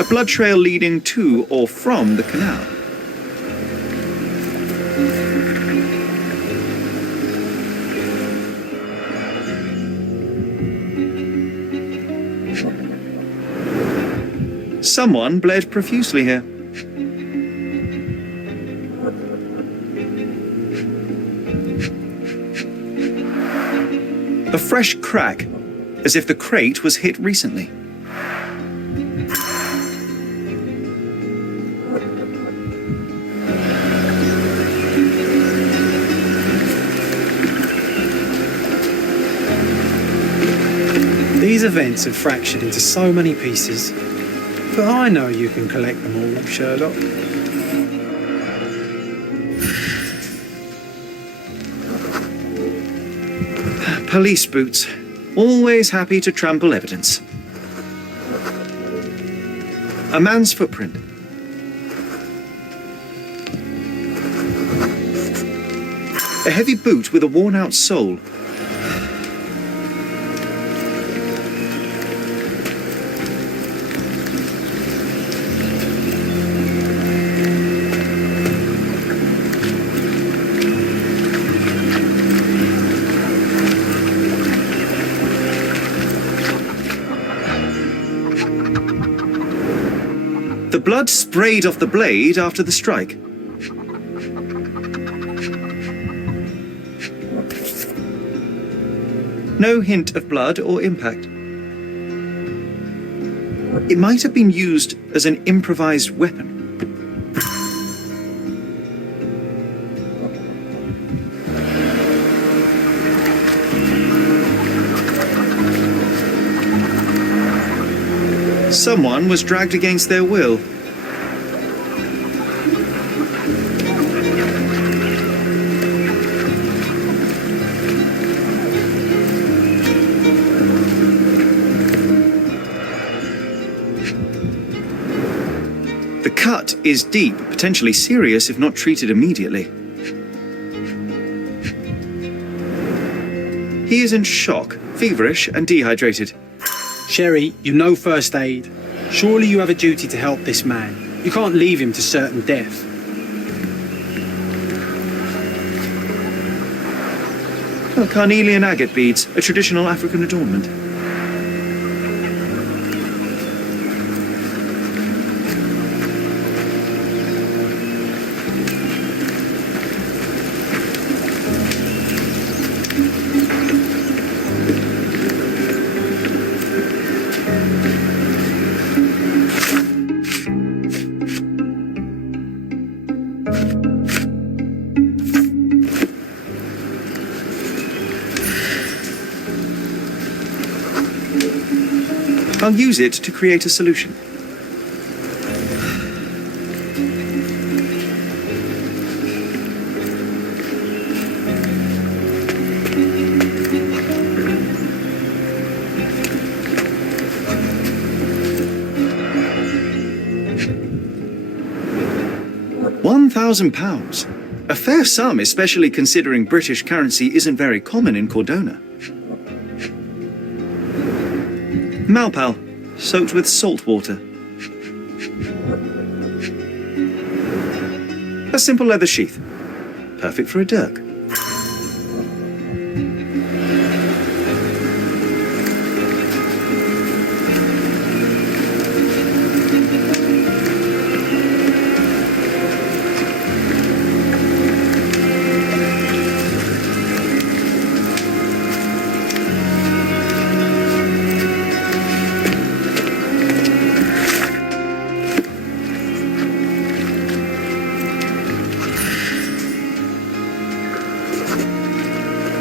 A blood trail leading to or from the canal. Someone bled profusely here. A fresh crack, as if the crate was hit recently. These events have fractured into so many pieces. But I know you can collect them all, Sherlock. Police boots. Always happy to trample evidence. A man's footprint. A heavy boot with a worn-out sole. The blood sprayed off the blade after the strike. No hint of blood or impact. It might have been used as an improvised weapon. Someone was dragged against their will. The cut is deep, potentially serious if not treated immediately. He is in shock, feverish and dehydrated. Sherry, you know first aid. Surely you have a duty to help this man. You can't leave him to certain death. Oh, carnelian agate beads, a traditional African adornment. I'll use it to create a solution. £1,000. A fair sum, especially considering British currency isn't very common in Cordona. Malpal, soaked with salt water. A simple leather sheath. Perfect for a dirk.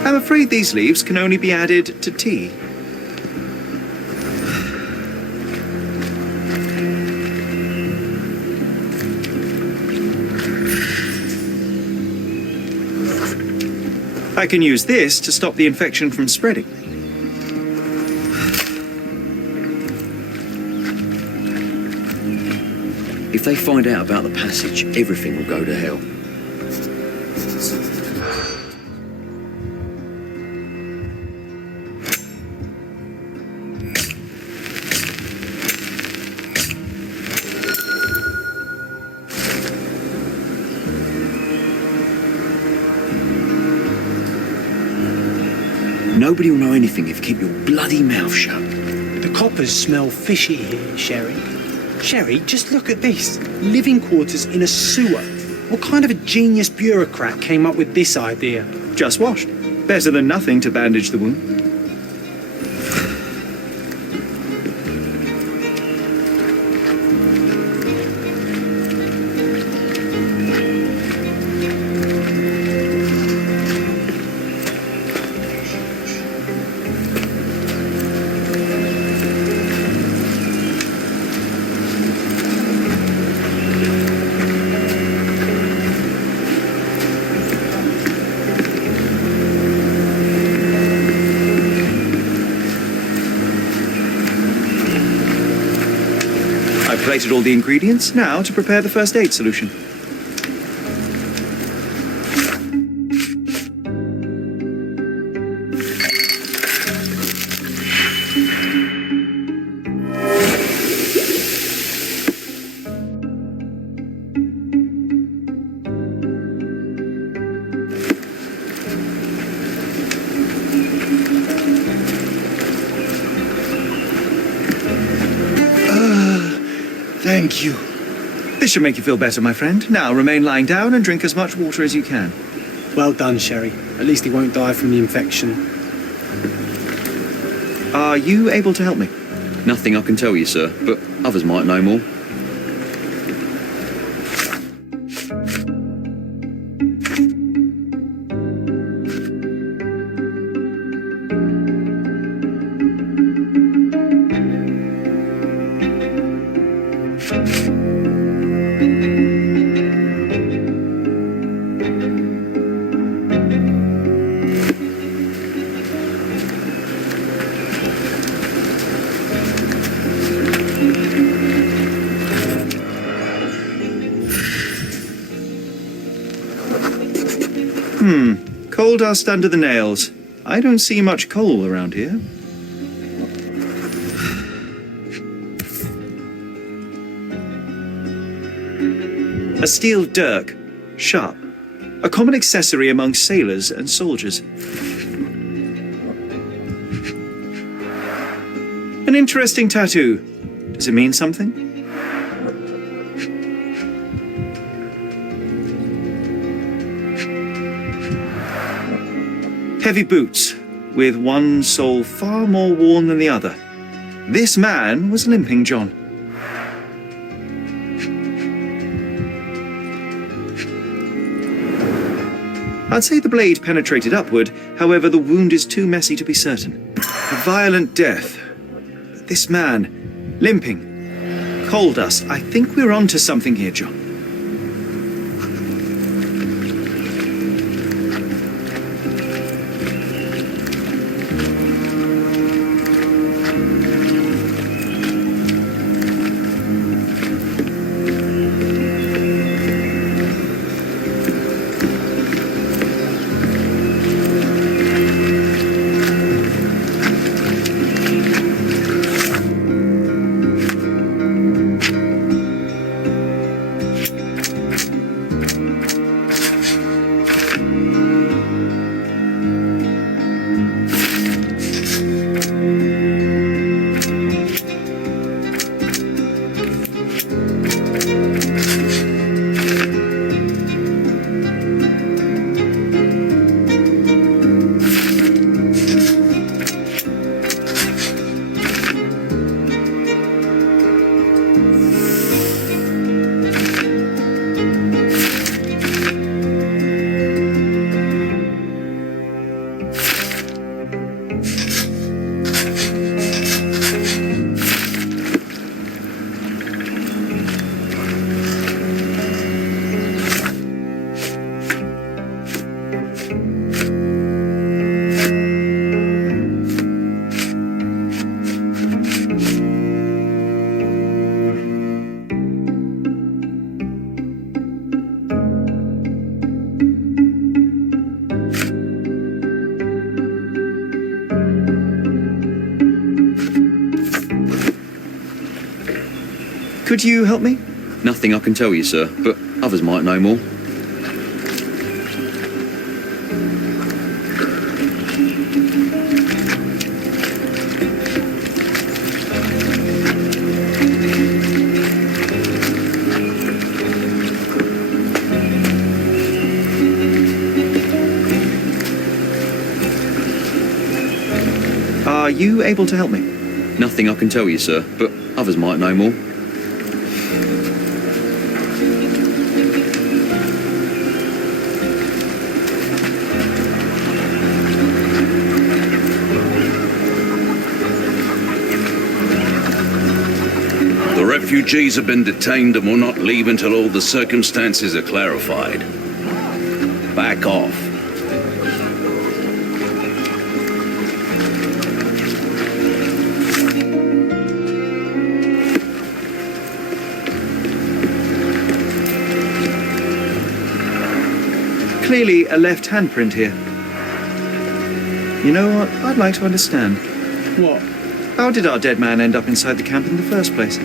I'm afraid these leaves can only be added to tea. I can use this to stop the infection from spreading. If they find out about the passage, everything will go to hell. Nobody will know anything if you keep your bloody mouth shut. The coppers smell fishy here, Sherry. Sherry, just look at this. Living quarters in a sewer. What kind of a genius bureaucrat came up with this idea? Just washed. Better than nothing to bandage the wound. I've plated all the ingredients, now to prepare the first aid solution. Thank you. This should make you feel better, my friend. Now remain lying down and drink as much water as you can. Well done, Sherry. At least he won't die from the infection. Are you able to help me? Nothing I can tell you, sir, but others might know more. Coal dust under the nails. I don't see much coal around here. A steel dirk, sharp. A common accessory among sailors and soldiers. An interesting tattoo. Does it mean something? Heavy boots, with one sole far more worn than the other. This man was Limping John. I'd say the blade penetrated upward, however the wound is too messy to be certain. A violent death. This man, limping. Coal dust. I think we're onto something here, John. Could you help me? Nothing I can tell you, sir, but others might know more. Are you able to help me? Nothing I can tell you, sir, but others might know more. The refugees have been detained and will not leave until all the circumstances are clarified. Back off. Clearly a left handprint here. You know what? I'd like to understand. What? How did our dead man end up inside the camp in the first place?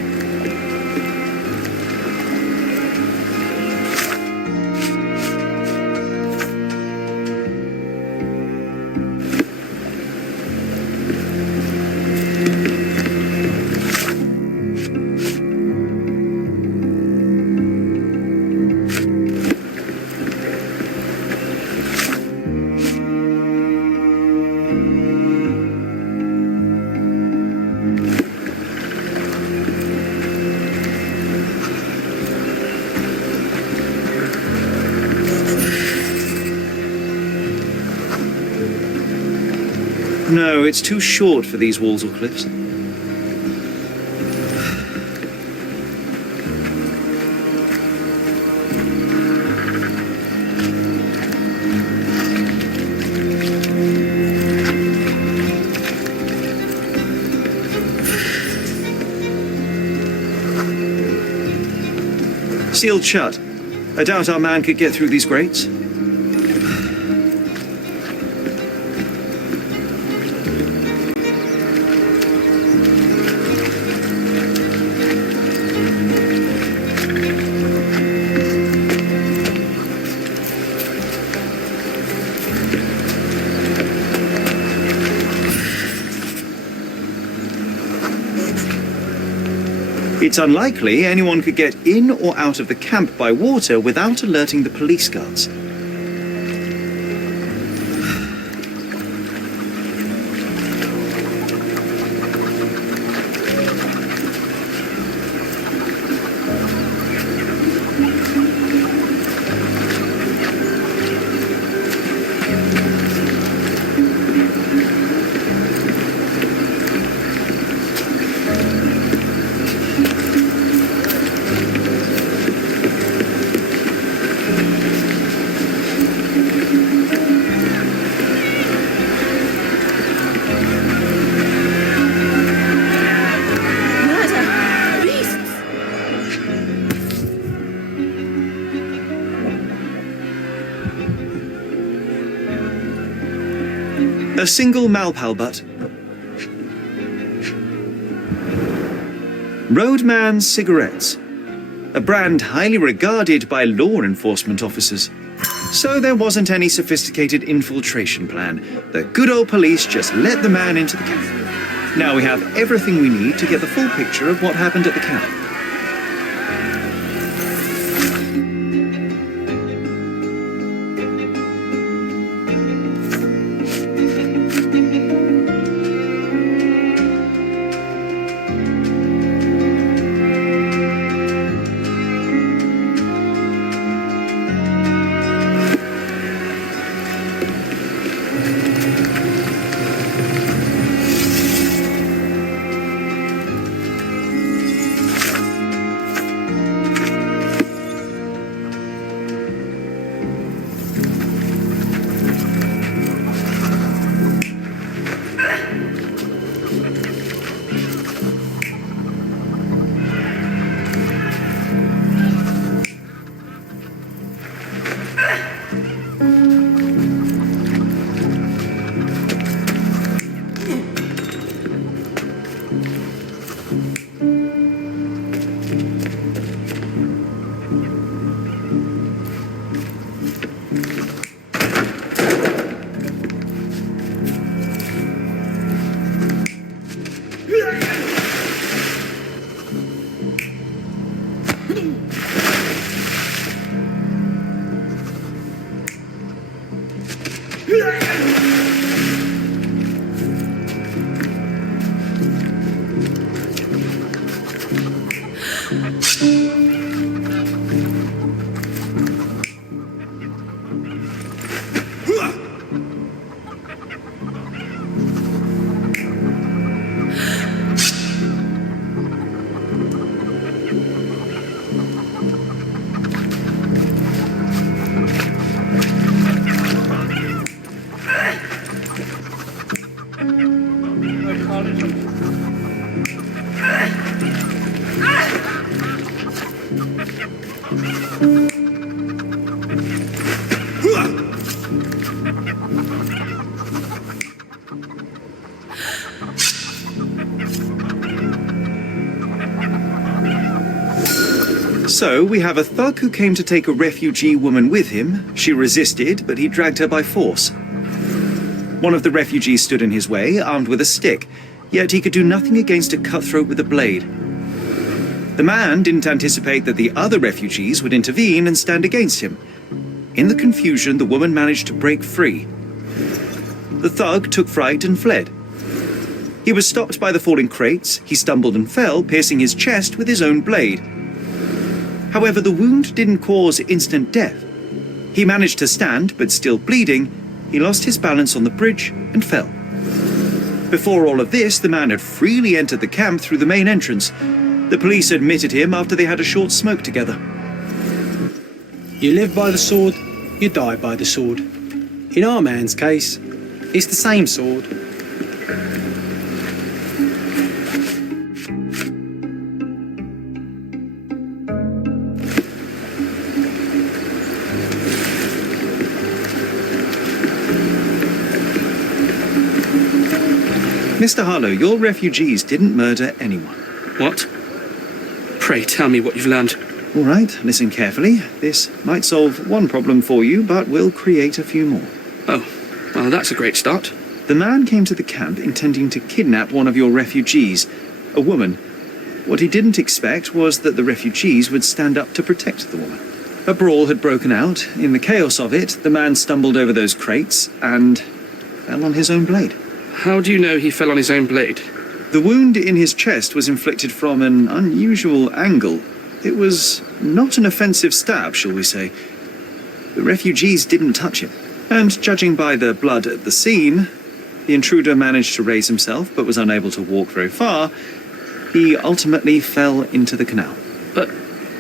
No, it's too short for these walls or cliffs. Sealed shut. I doubt our man could get through these grates. It's unlikely anyone could get in or out of the camp by water without alerting the police guards. A single Malpalbutt. Roadman cigarettes. A brand highly regarded by law enforcement officers. So there wasn't any sophisticated infiltration plan. The good old police just let the man into the camp. Now we have everything we need to get the full picture of what happened at the camp. So, we have a thug who came to take a refugee woman with him. She resisted, but he dragged her by force. One of the refugees stood in his way, armed with a stick, yet he could do nothing against a cutthroat with a blade. The man didn't anticipate that the other refugees would intervene and stand against him. In the confusion, the woman managed to break free. The thug took fright and fled. He was stopped by the falling crates. He stumbled and fell, piercing his chest with his own blade. However, the wound didn't cause instant death. He managed to stand, but still bleeding, he lost his balance on the bridge and fell. Before all of this, the man had freely entered the camp through the main entrance. The police admitted him after they had a short smoke together. You live by the sword, you die by the sword. In our man's case, it's the same sword. Mr. Harlow, your refugees didn't murder anyone. What? Pray tell me what you've learned. All right, listen carefully. This might solve one problem for you, but will create a few more. Oh, well, that's a great start. The man came to the camp intending to kidnap one of your refugees, a woman. What he didn't expect was that the refugees would stand up to protect the woman. A brawl had broken out. In the chaos of it, the man stumbled over those crates and fell on his own blade. How do you know he fell on his own blade? The wound in his chest was inflicted from an unusual angle. It was not an offensive stab, shall we say. The refugees didn't touch him. And judging by the blood at the scene, the intruder managed to raise himself but was unable to walk very far. He ultimately fell into the canal. But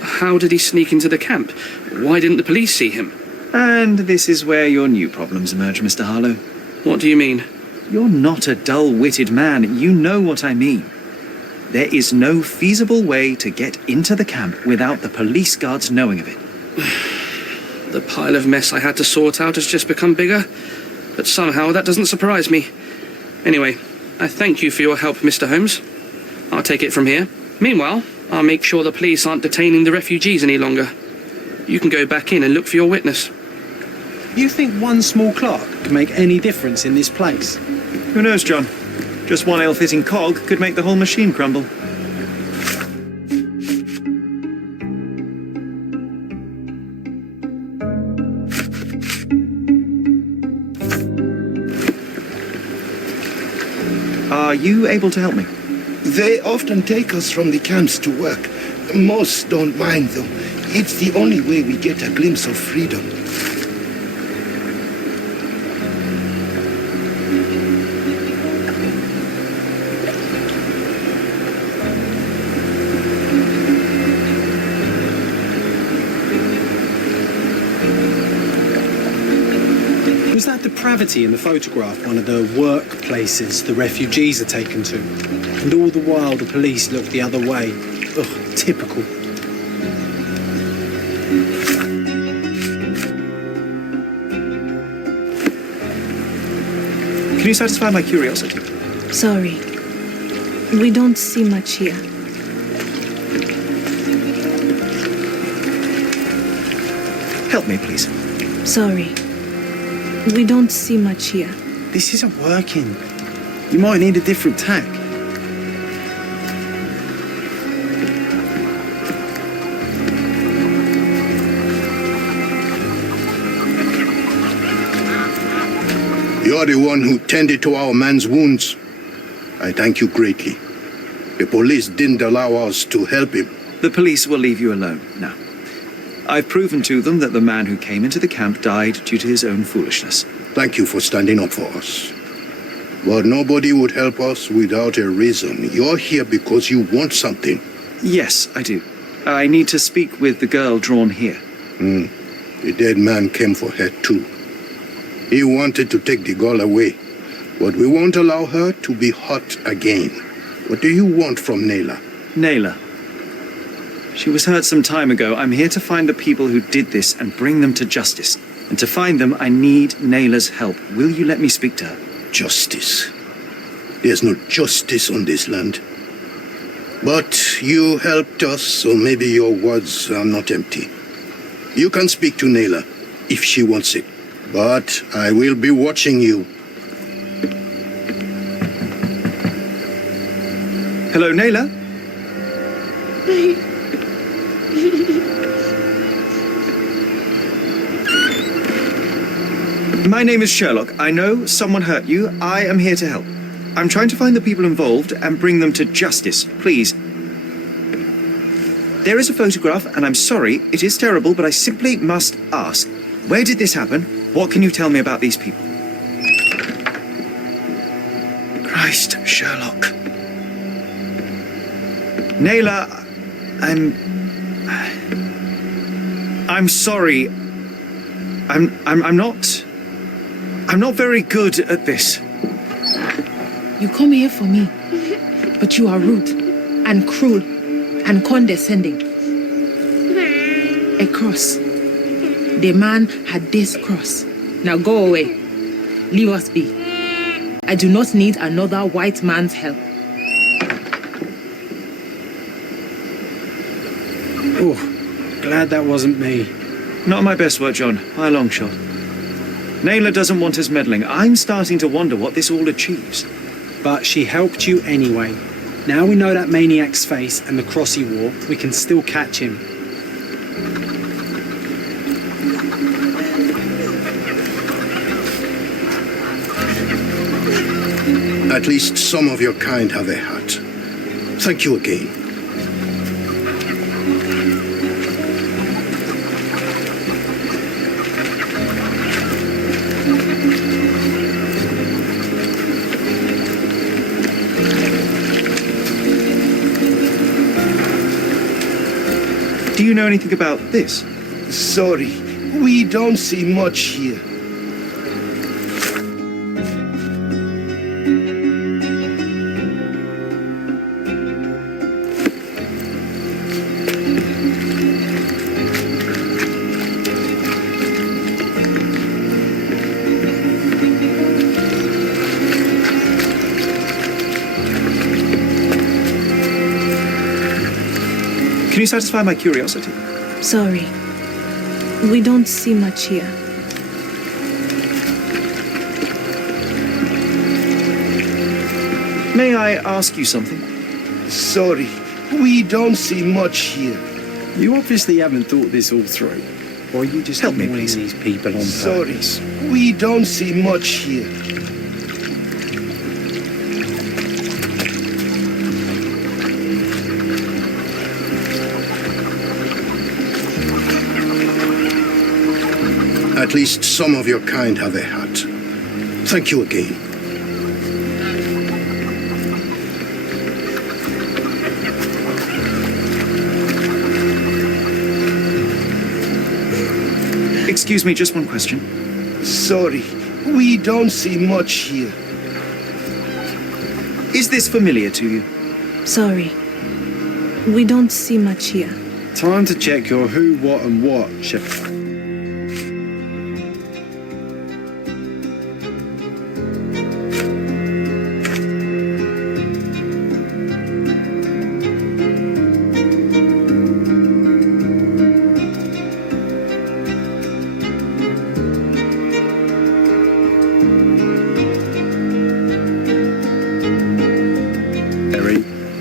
how did he sneak into the camp? Why didn't the police see him? And this is where your new problems emerge, Mr. Harlow. What do you mean? You're not a dull-witted man. You know what I mean. There is no feasible way to get into the camp without the police guards knowing of it. The pile of mess I had to sort out has just become bigger, but somehow that doesn't surprise me. Anyway, I thank you for your help, Mr. Holmes. I'll take it from here. Meanwhile, I'll make sure the police aren't detaining the refugees any longer. You can go back in and look for your witness. You think one small clerk can make any difference in this place? Who knows, John? Just one ill-fitting cog could make the whole machine crumble. Are you able to help me? They often take us from the camps to work. Most don't mind, though. It's the only way we get a glimpse of freedom. Was that depravity in the photograph one of the workplaces the refugees are taken to? And all the while the police look the other way. Ugh, typical. Can you satisfy my curiosity? Sorry. We don't see much here. Help me, please. Sorry. We don't see much here. This isn't working. You might need a different tack. You're the one who tended to our man's wounds. I thank you greatly. The police didn't allow us to help him. The police will leave you alone now. I've proven to them that the man who came into the camp died due to his own foolishness. Thank you for standing up for us. But nobody would help us without a reason. You're here because you want something. Yes, I do. I need to speak with the girl drawn here. The dead man came for her too. He wanted to take the girl away, but we won't allow her to be hurt again. What do you want from Naila? Naila. She was hurt some time ago. I'm here to find the people who did this and bring them to justice. And to find them, I need Naila's help. Will you let me speak to her? Justice. There's no justice on this land. But you helped us, so maybe your words are not empty. You can speak to Naila if she wants it. But I will be watching you. Hello, Naila? My name is Sherlock. I know someone hurt you. I am here to help. I'm trying to find the people involved and bring them to justice. Please. There is a photograph, and I'm sorry, it is terrible, but I simply must ask. Where did this happen? What can you tell me about these people? Christ, Sherlock. Naila, I'm sorry. I'm not very good at this. You come here for me, but you are rude and cruel and condescending. A cross. The man had this cross. Now go away. Leave us be. I do not need another white man's help. Oh, glad that wasn't me. Not my best work, John, by a long shot. Naila doesn't want us meddling. I'm starting to wonder what this all achieves. But she helped you anyway. Now we know that maniac's face and the cross he wore, we can still catch him. At least some of your kind have a hat. Thank you again. Do you know anything about this? Sorry, we don't see much here. Can you satisfy my curiosity? Sorry. We don't see much here. May I ask you something? Sorry, we don't see much here. You obviously haven't thought this all through. Or are you just Help me, annoying please. these people on Sorry, purpose? we don't see much here. At least some of your kind have a hat. Thank you again. Excuse me, just one question. Sorry, we don't see much here. Is this familiar to you? Sorry. We don't see much here. Time to check your who, what, and what, Shep.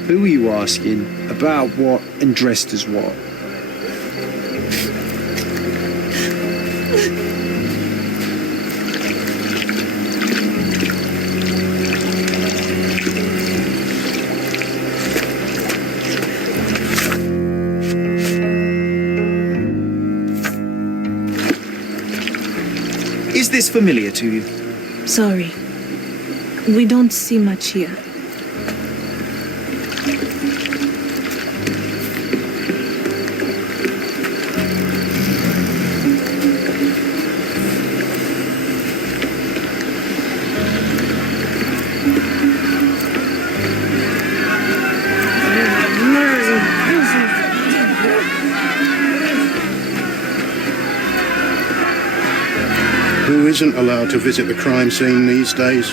Who are you asking? About what and dressed as what? Is this familiar to you? Sorry. We don't see much here. Who isn't allowed to visit the crime scene these days?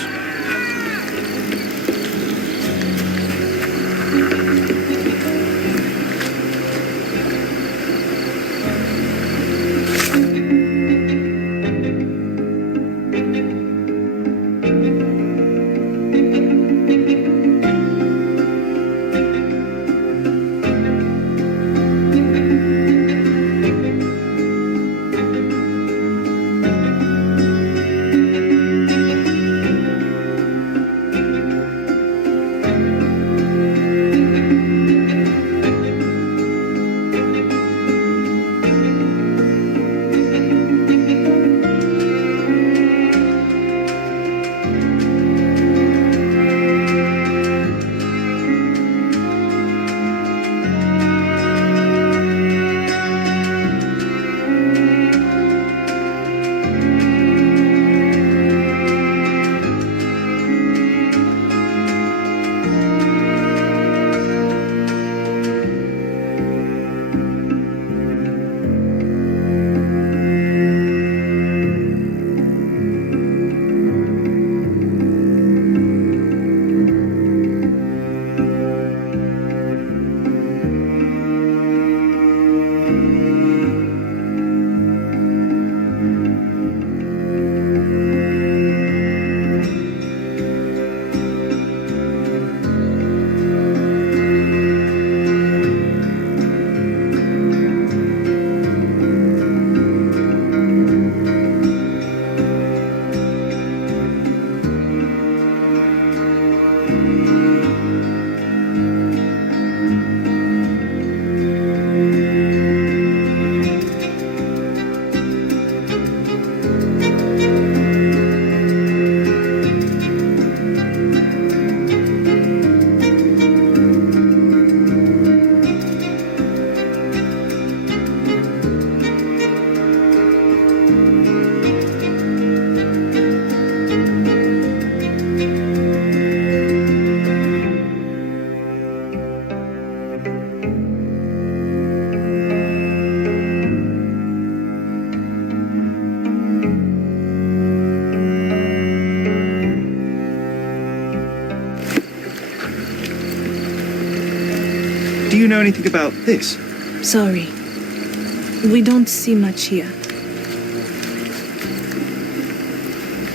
Do you know anything about this? Sorry. We don't see much here.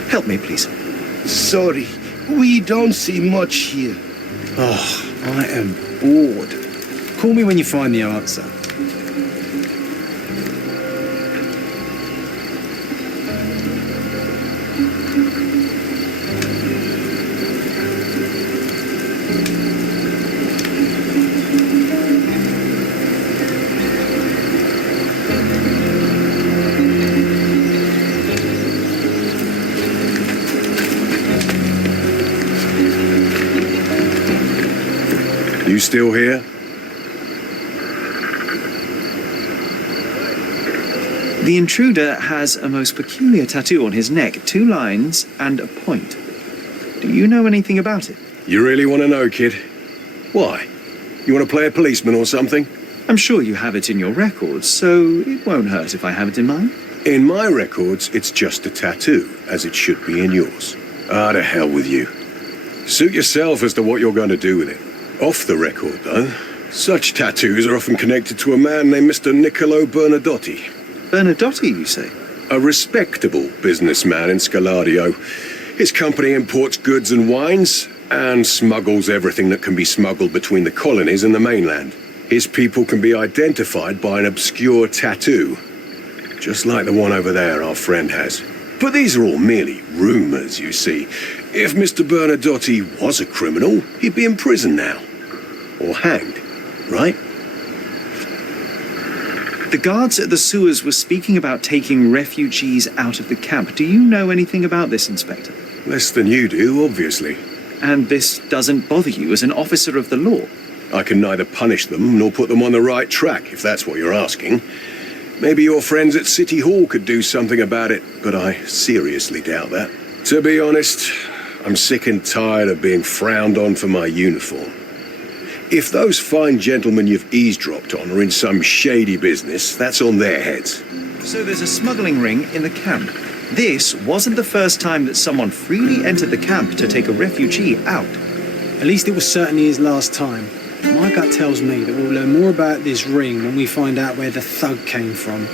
Help me, please. Sorry, we don't see much here. Oh, I am bored. Call me when you find the answer. You still here? The intruder has a most peculiar tattoo on his neck, 2 lines and a point. Do you know anything about it? You really want to know, kid? Why? You want to play a policeman or something? I'm sure you have it in your records, so it won't hurt if I have it in mine. In my records, it's just a tattoo, as it should be in yours. Ah, to hell with you. Suit yourself as to what you're going to do with it. Off the record, though, such tattoos are often connected to a man named Mr. Niccolo Bernadotti. Bernadotti, you say? A respectable businessman in Scaladio. His company imports goods and wines, and smuggles everything that can be smuggled between the colonies and the mainland. His people can be identified by an obscure tattoo, just like the one over there our friend has. But these are all merely rumors, you see. If Mr. Bernadotti was a criminal, he'd be in prison now. Or hanged, right? The guards at the sewers were speaking about taking refugees out of the camp. Do you know anything about this, Inspector? Less than you do, obviously. And this doesn't bother you as an officer of the law? I can neither punish them nor put them on the right track, if that's what you're asking. Maybe your friends at City Hall could do something about it, but I seriously doubt that. To be honest, I'm sick and tired of being frowned on for my uniform. If those fine gentlemen you've eavesdropped on are in some shady business, that's on their heads. So there's a smuggling ring in the camp. This wasn't the first time that someone freely entered the camp to take a refugee out. At least it was certainly his last time. My gut tells me that we'll learn more about this ring when we find out where the thug came from.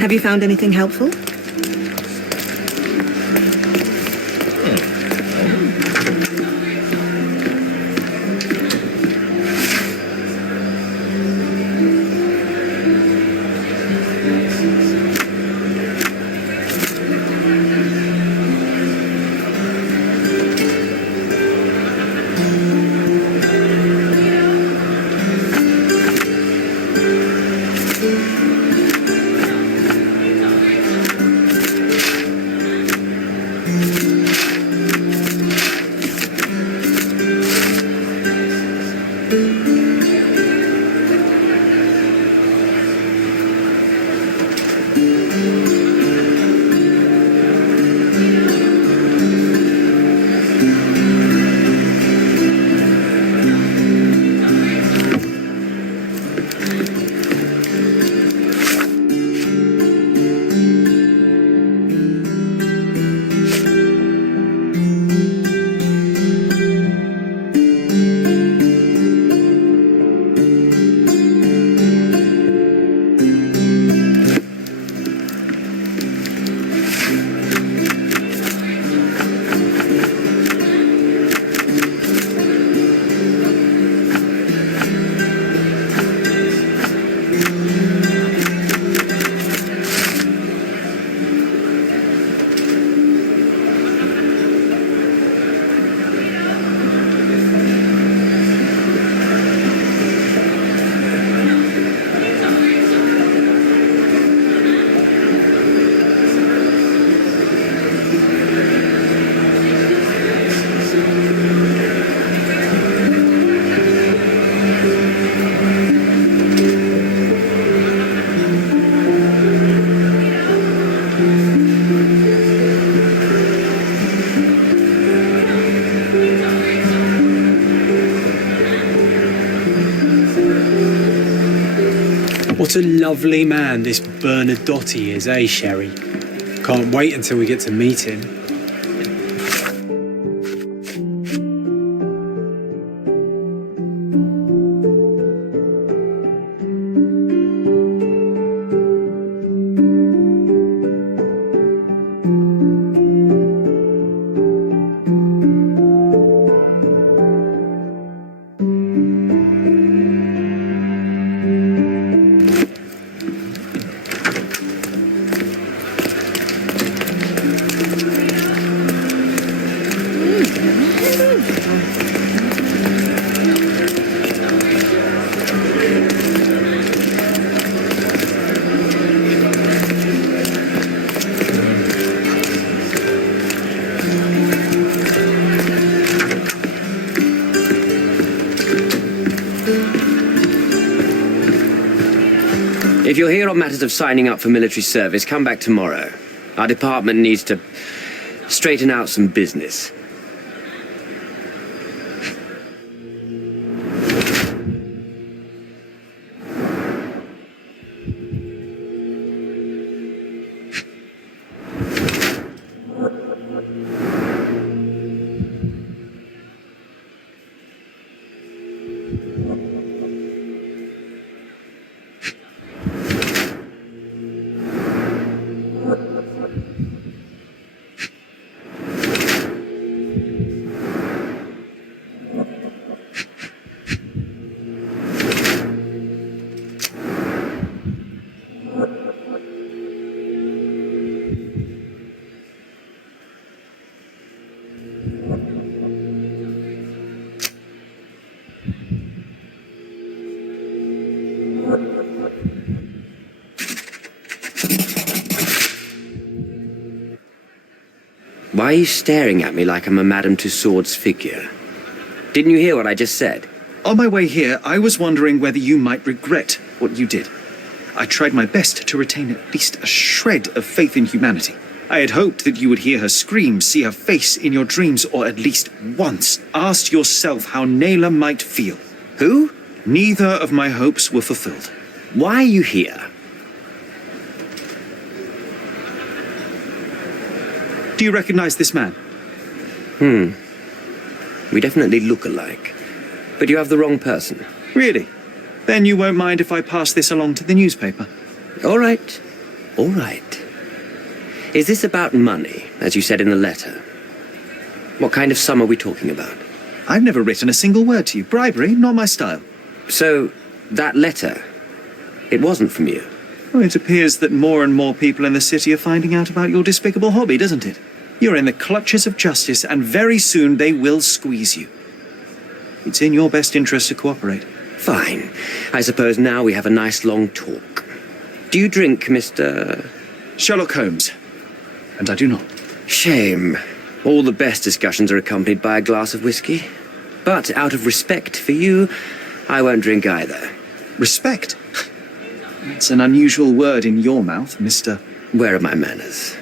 Have you found anything helpful? What a lovely man this Bernadotte is, eh, Sherry? Can't wait until we get to meet him. If you're here on matters of signing up for military service, come back tomorrow. Our department needs to straighten out some business. Why are you staring at me like I'm a Madame Tussauds figure? Didn't you hear what I just said? On my way here, I was wondering whether you might regret what you did. I tried my best to retain at least a shred of faith in humanity. I had hoped that you would hear her scream, see her face in your dreams, or at least once asked yourself how Naylor might feel. Who? Neither of my hopes were fulfilled. Why are you here? Do you recognize this man? We definitely look alike. But you have the wrong person. Really? Then you won't mind if I pass this along to the newspaper? All right. All right. Is this about money, as you said in the letter? What kind of sum are we talking about? I've never written a single word to you. Bribery, not my style. So, that letter, it wasn't from you? Well, it appears that more and more people in the city are finding out about your despicable hobby, doesn't it? You're in the clutches of justice, and very soon they will squeeze you. It's in your best interest to cooperate. Fine. I suppose now we have a nice long talk. Do you drink, Mr. Sherlock Holmes? And I do not. Shame. All the best discussions are accompanied by a glass of whiskey. But out of respect for you, I won't drink either. Respect? That's an unusual word in your mouth, Mr. Where are my manners?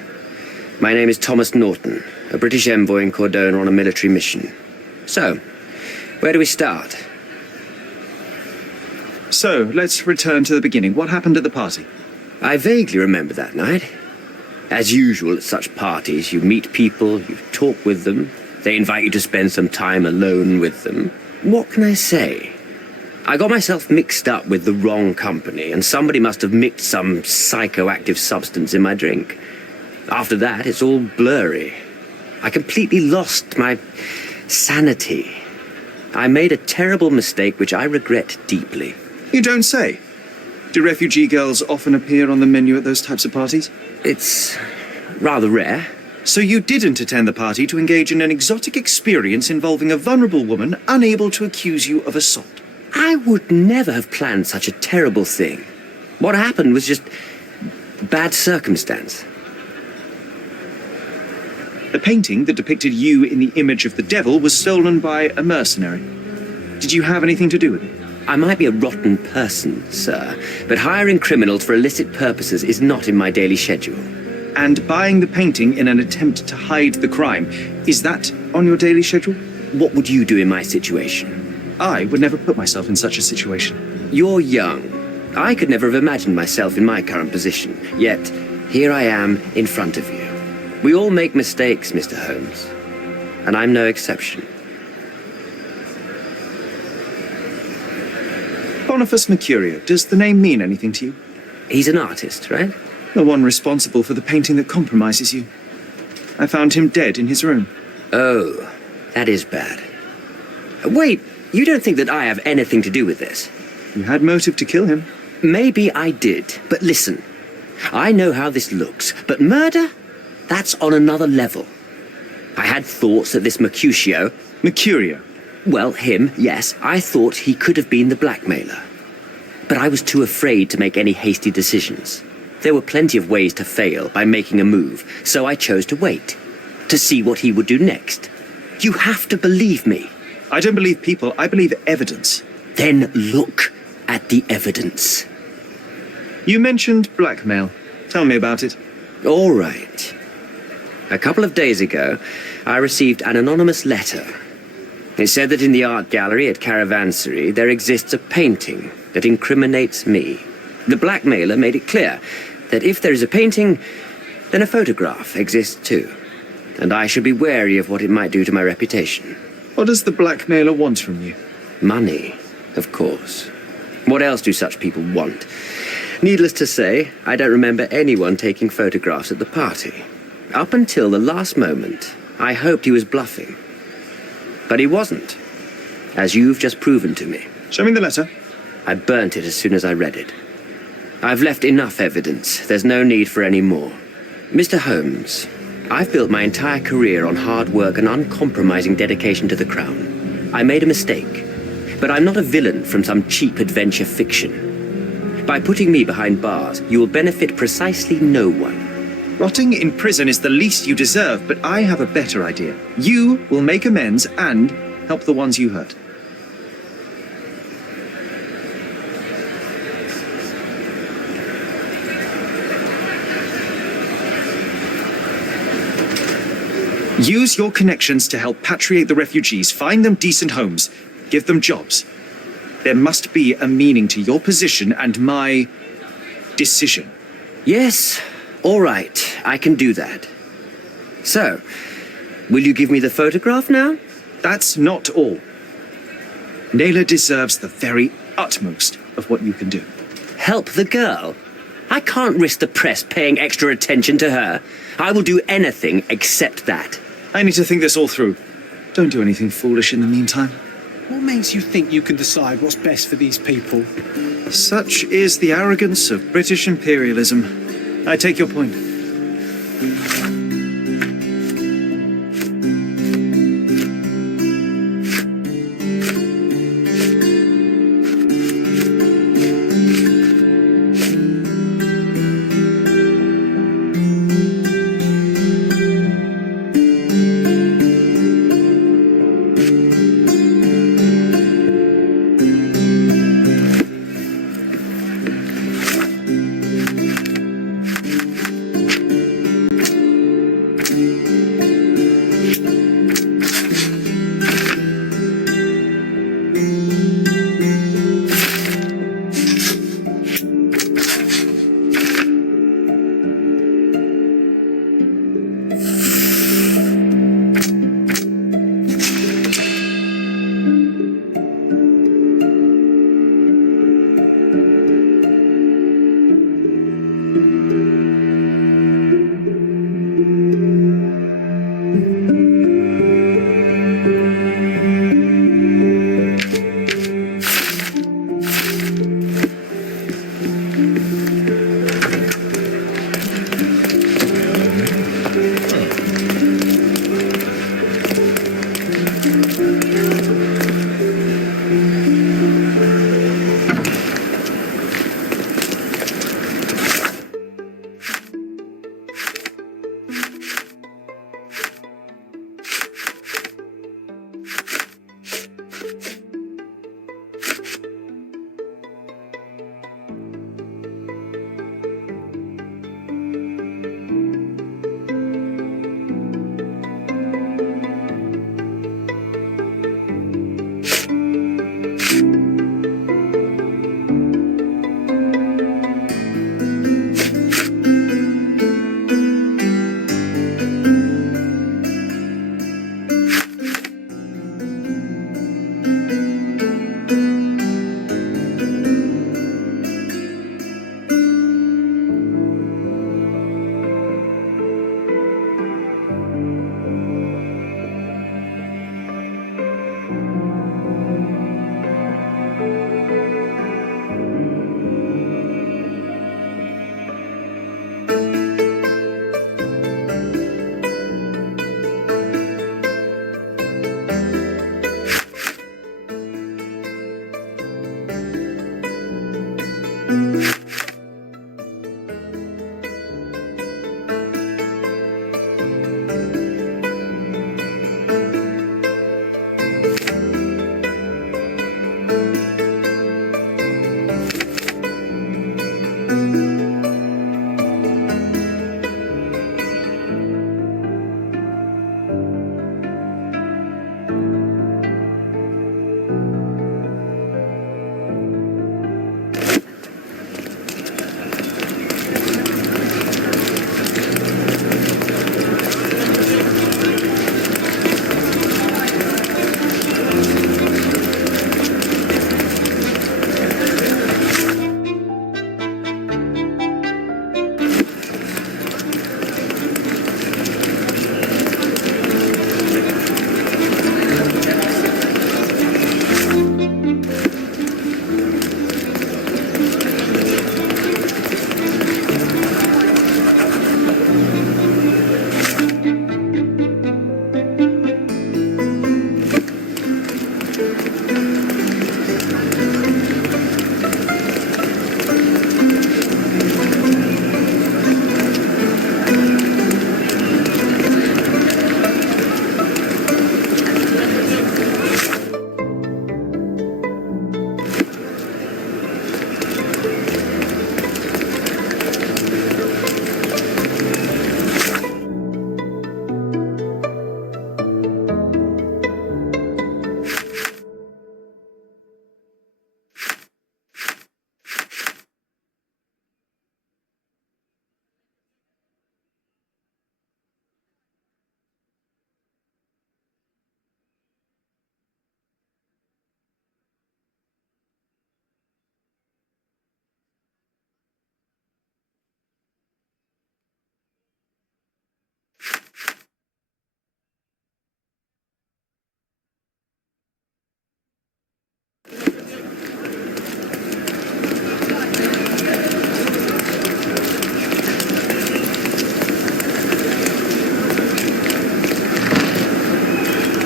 My name is Thomas Norton, a British envoy in Cordona on a military mission. So, where do we start? So, let's return to the beginning. What happened at the party? I vaguely remember that night. As usual at such parties, you meet people, you talk with them, they invite you to spend some time alone with them. What can I say? I got myself mixed up with the wrong company, and somebody must have mixed some psychoactive substance in my drink. After that, it's all blurry. I completely lost my sanity. I made a terrible mistake which I regret deeply. You don't say. Do refugee girls often appear on the menu at those types of parties? It's rather rare. So you didn't attend the party to engage in an exotic experience involving a vulnerable woman unable to accuse you of assault? I would never have planned such a terrible thing. What happened was just bad circumstance. The painting that depicted you in the image of the devil was stolen by a mercenary. Did you have anything to do with it? I might be a rotten person, sir, but hiring criminals for illicit purposes is not in my daily schedule. And buying the painting in an attempt to hide the crime, is that on your daily schedule? What would you do in my situation? I would never put myself in such a situation. You're young. I could never have imagined myself in my current position. Yet, here I am in front of you. We all make mistakes, Mr. Holmes. And I'm no exception. Boniface Mercurio, does the name mean anything to you? He's an artist, right? The one responsible for the painting that compromises you. I found him dead in his room. Oh, that is bad. Wait, you don't think that I have anything to do with this? You had motive to kill him. Maybe I did, but listen. I know how this looks, but murder? That's on another level. I had thoughts that this Mercutio... Mercurio? Well, him, yes. I thought he could have been the blackmailer. But I was too afraid to make any hasty decisions. There were plenty of ways to fail by making a move, so I chose to wait. To see what he would do next. You have to believe me. I don't believe people, I believe evidence. Then look at the evidence. You mentioned blackmail. Tell me about it. All right. A couple of days ago, I received an anonymous letter. It said that in the art gallery at Caravansary there exists a painting that incriminates me. The blackmailer made it clear that if there is a painting, then a photograph exists too. And I should be wary of what it might do to my reputation. What does the blackmailer want from you? Money, of course. What else do such people want? Needless to say, I don't remember anyone taking photographs at the party. Up until the last moment, I hoped he was bluffing. But he wasn't, as you've just proven to me. Show me the letter. I burnt it as soon as I read it. I've left enough evidence. There's no need for any more. Mr. Holmes, I've built my entire career on hard work and uncompromising dedication to the Crown. I made a mistake, but I'm not a villain from some cheap adventure fiction. By putting me behind bars, you will benefit precisely no one. Rotting in prison is the least you deserve, but I have a better idea. You will make amends and help the ones you hurt. Use your connections to help patriate the refugees, find them decent homes, give them jobs. There must be a meaning to your position and my decision. Yes, all right, I can do that. So, will you give me the photograph now? That's not all. Naylor deserves the very utmost of what you can do. Help the girl? I can't risk the press paying extra attention to her. I will do anything except that. I need to think this all through. Don't do anything foolish in the meantime. What makes you think you can decide what's best for these people? Such is the arrogance of British imperialism. I take your point.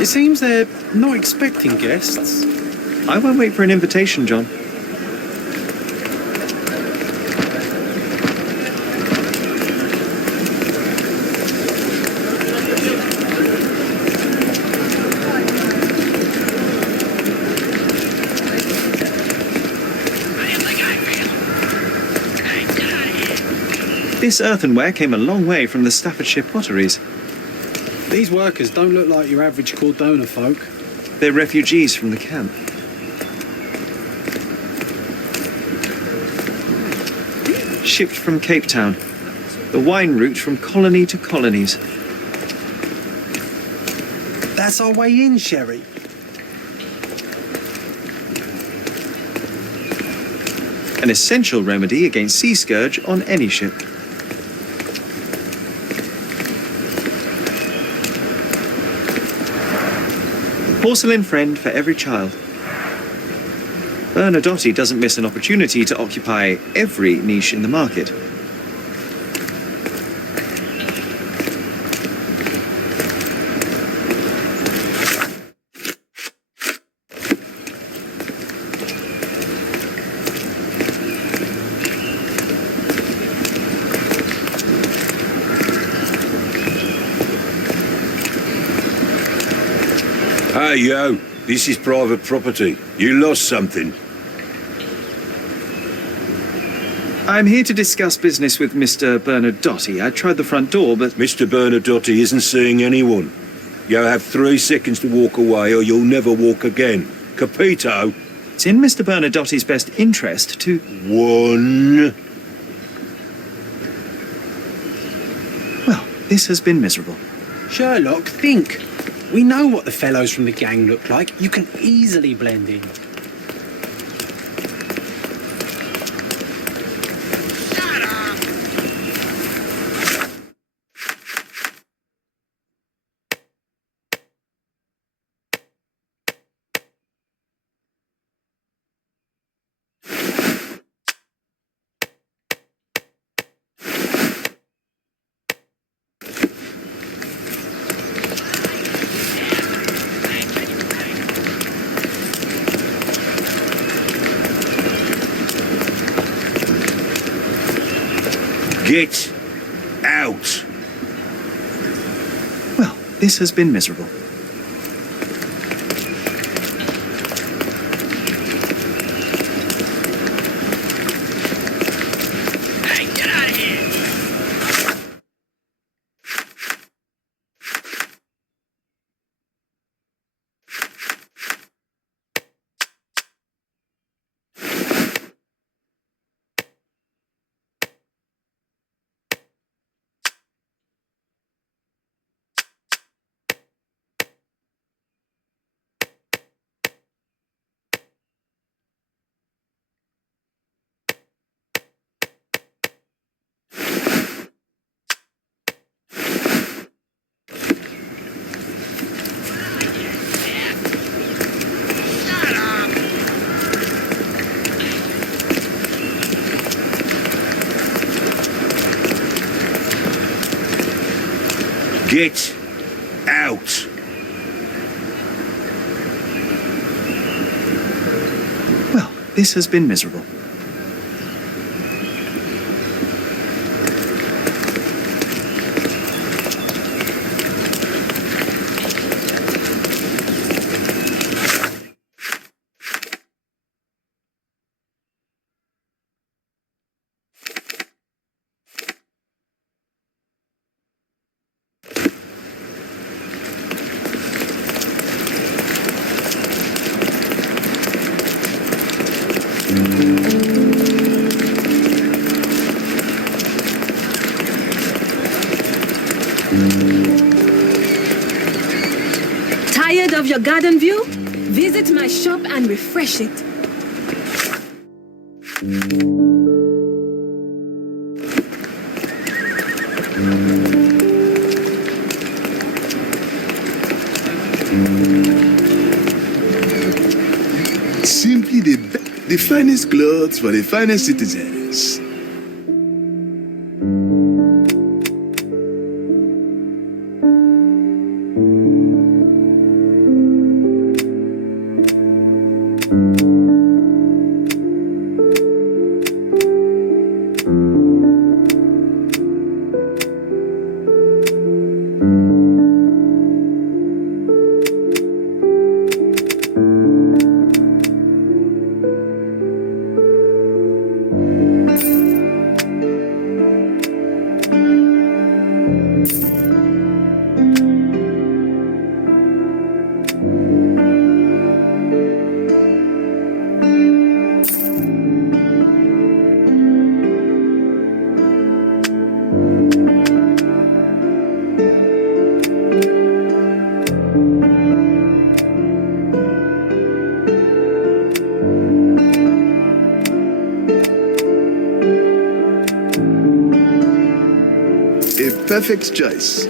It seems they're not expecting guests. I won't wait for an invitation, John. This earthenware came a long way from the Staffordshire potteries. These workers don't look like your average Cordona folk. They're refugees from the camp. Shipped from Cape Town. The wine route from colony to colonies. That's our way in, Sherry. An essential remedy against sea scourge on any ship. Porcelain friend for every child. Bernadotte doesn't miss an opportunity to occupy every niche in the market. Hey, yo, this is private property. You lost something. I'm here to discuss business with Mr. Bernadotte. I tried the front door, but... Mr. Bernadotte isn't seeing anyone. You have 3 seconds to walk away or you'll never walk again. Capito? It's in Mr. Bernadotte's best interest to... 1. Well, this has been miserable. Sherlock, think. We know what the fellows from the gang look like. You can easily blend in. Get out. Well, this has been miserable. Get out. Well, this has been miserable. Tired of your garden view? Visit my shop and refresh it. Simply the finest clothes for the finest citizens. Perfect choice.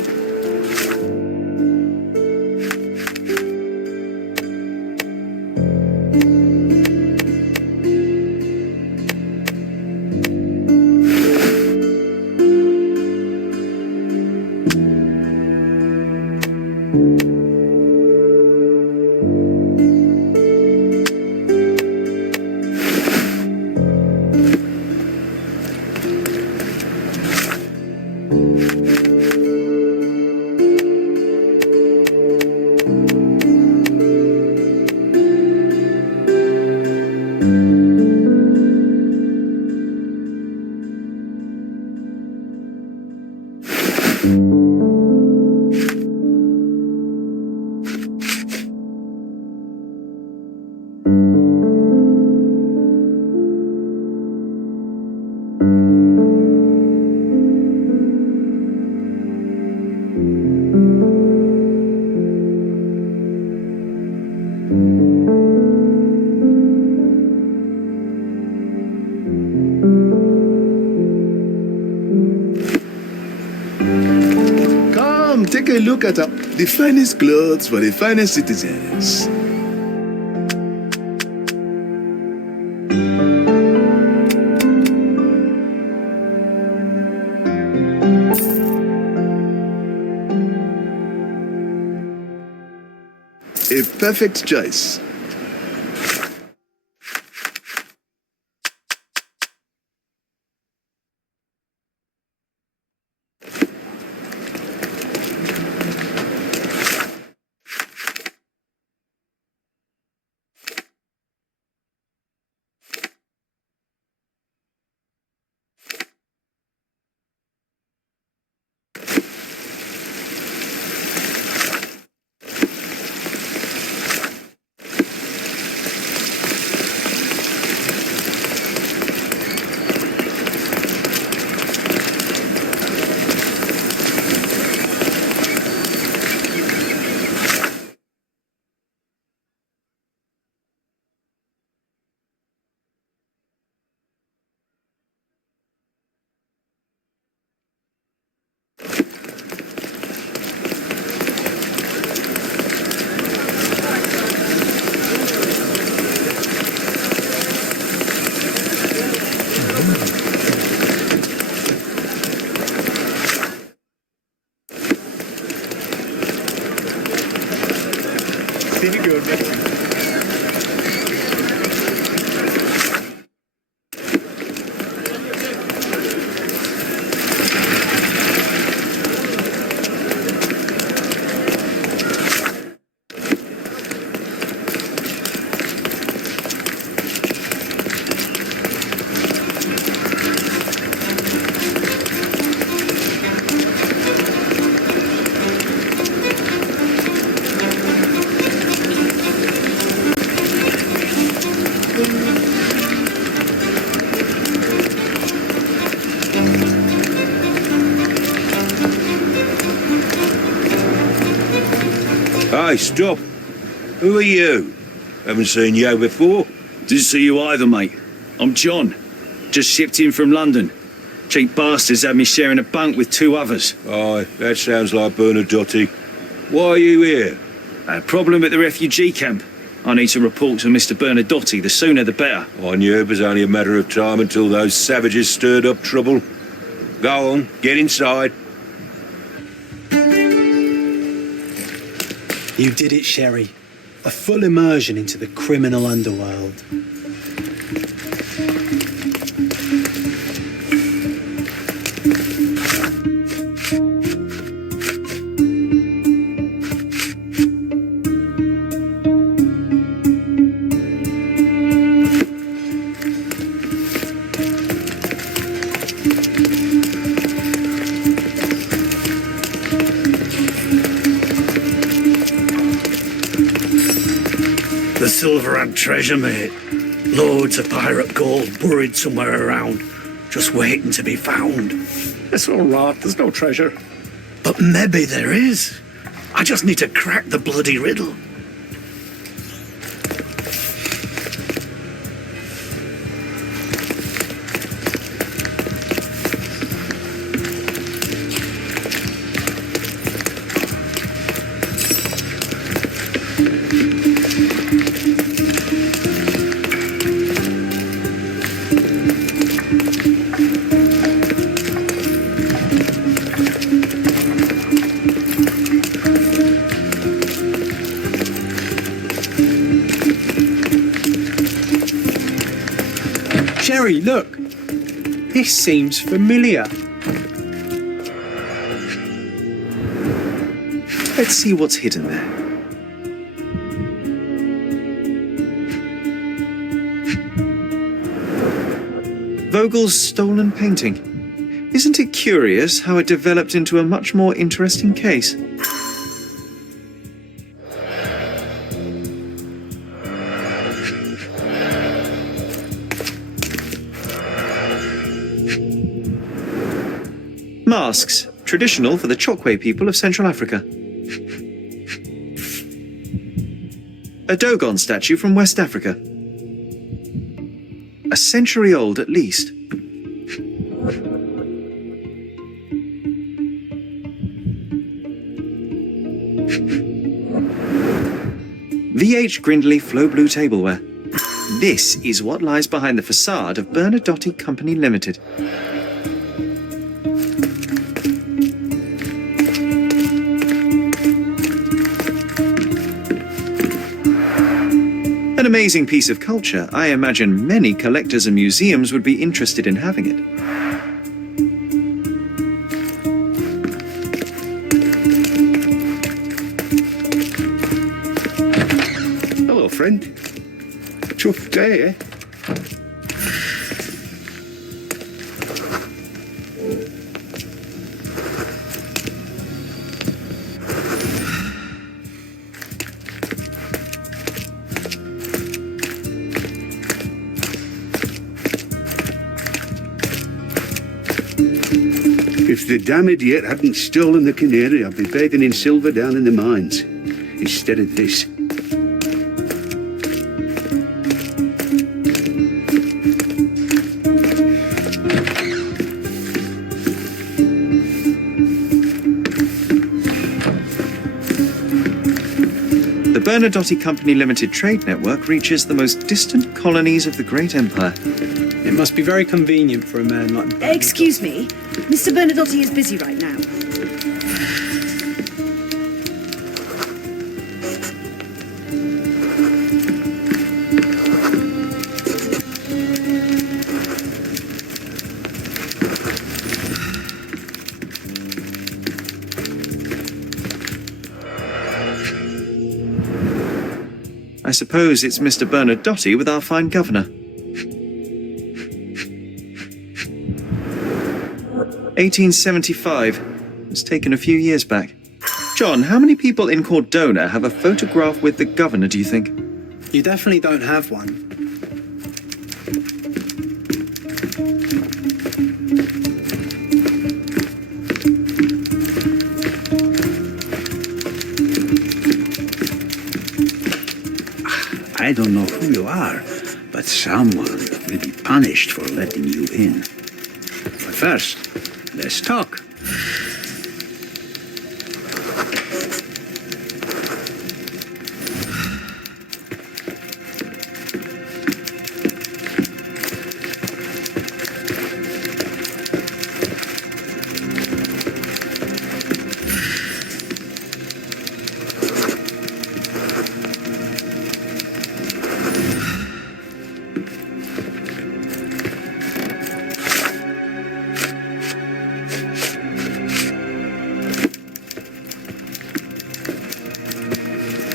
Come, take a look at the finest clothes for the finest citizens. A perfect choice. Hey, stop. Who are you? Haven't seen you before. Didn't see you either, mate. I'm John. Just shipped in from London. Cheap bastards had me sharing a bunk with two others. Aye, that sounds like Bernadotte. Why are you here? A problem at the refugee camp. I need to report to Mr. Bernadotte. The sooner the better. I knew it was only a matter of time until those savages stirred up trouble. Go on, get inside. You did it, Sherry. A full immersion into the criminal underworld. The Silverhand treasure, mate. Loads of pirate gold buried somewhere around, just waiting to be found. It's all right, there's no treasure. But maybe there is. I just need to crack the bloody riddle. Sherry, look. This seems familiar. Let's see what's hidden there. Vogel's stolen painting. Isn't it curious how it developed into a much more interesting case? Masks, traditional for the Chokwe people of Central Africa. A Dogon statue from West Africa. A century old at least. VH Grindley Flow Blue Tableware. This is what lies behind the facade of Bernadotte Company Limited. An amazing piece of culture. I imagine many collectors and museums would be interested in having it. Hello, friend. Tough day, eh? If the damn idiot hadn't stolen the canary, I'd be bathing in silver down in the mines. Instead of this. The Bernadotte Company Limited trade network reaches the most distant colonies of the Great Empire. It must be very convenient for a man like Bernadotte. Excuse me, Mr. Bernadotte is busy right now. I suppose it's Mr. Bernadotte with our fine governor. 1875. It's taken a few years back. John, how many people in Cordona have a photograph with the governor, do you think? You definitely don't have one. I don't know who you are, but someone will be punished for letting you in. But first, let's talk.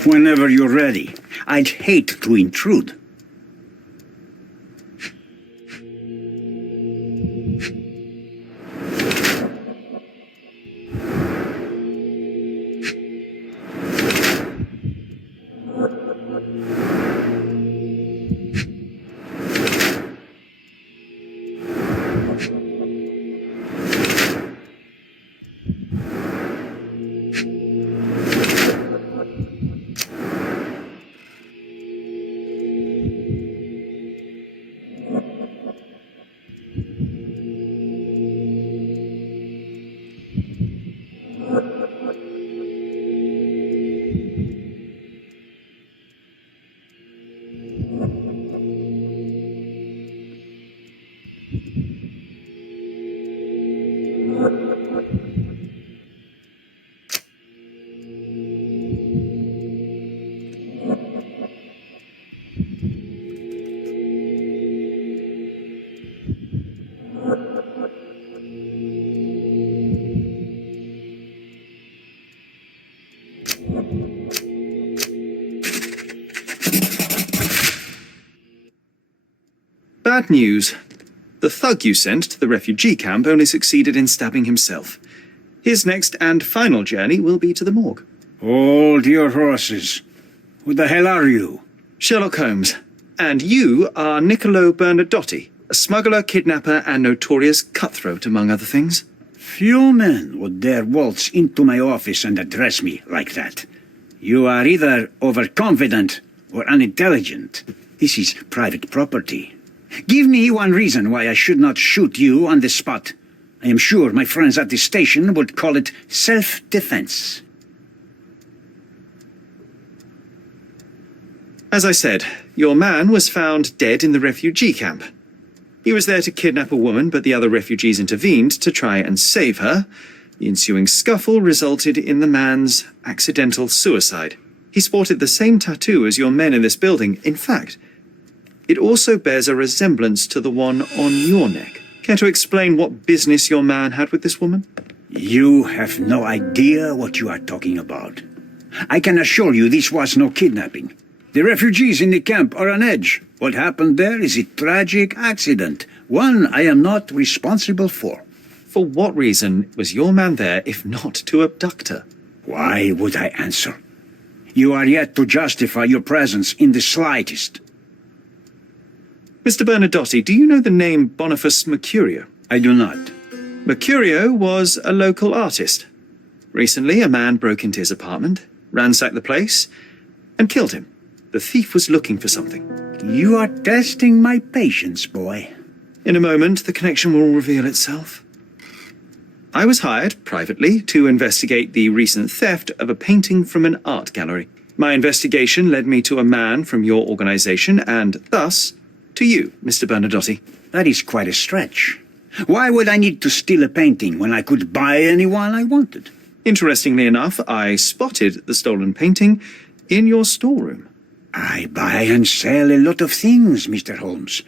Whenever you're ready. I'd hate to intrude. Bad news. The thug you sent to the refugee camp only succeeded in stabbing himself. His next and final journey will be to the morgue. Hold your horses. Who the hell are you? Sherlock Holmes. And you are Niccolo Bernadotti, a smuggler, kidnapper, and notorious cutthroat, among other things. Few men would dare waltz into my office and address me like that. You are either overconfident or unintelligent. This is private property. Give me one reason why I should not shoot you on the spot. I am sure my friends at the station would call it self-defense. As I said, your man was found dead in the refugee camp. He was there to kidnap a woman, but the other refugees intervened to try and save her. The ensuing scuffle resulted in the man's accidental suicide. He sported the same tattoo as your men in this building. In fact, it also bears a resemblance to the one on your neck. Care to explain what business your man had with this woman? You have no idea what you are talking about. I can assure you this was no kidnapping. The refugees in the camp are on edge. What happened there is a tragic accident, one I am not responsible for. For what reason was your man there if not to abduct her? Why would I answer? You are yet to justify your presence in the slightest. Mr. Bernadotti, do you know the name Boniface Mercurio? I do not. Mercurio was a local artist. Recently, a man broke into his apartment, ransacked the place, and killed him. The thief was looking for something. You are testing my patience, boy. In a moment, the connection will reveal itself. I was hired, privately, to investigate the recent theft of a painting from an art gallery. My investigation led me to a man from your organization, and thus, to you, Mr. Bernadotti. That is quite a stretch. Why would I need to steal a painting when I could buy anyone I wanted? Interestingly enough, I spotted the stolen painting in your storeroom. I buy and sell a lot of things, Mr. Holmes.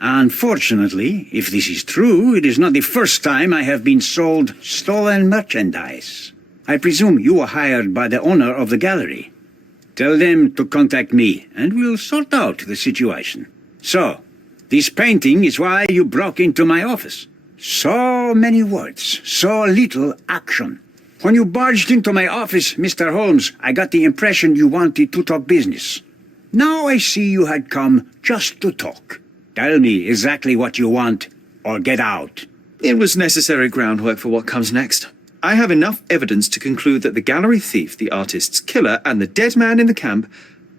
Unfortunately, if this is true, it is not the first time I have been sold stolen merchandise. I presume you were hired by the owner of the gallery. Tell them to contact me, and we'll sort out the situation. So, this painting is why you broke into my office. So many words, so little action. When you barged into my office, Mr. Holmes, I got the impression you wanted to talk business. Now I see you had come just to talk. Tell me exactly what you want, or get out. It was necessary groundwork for what comes next. I have enough evidence to conclude that the gallery thief, the artist's killer, and the dead man in the camp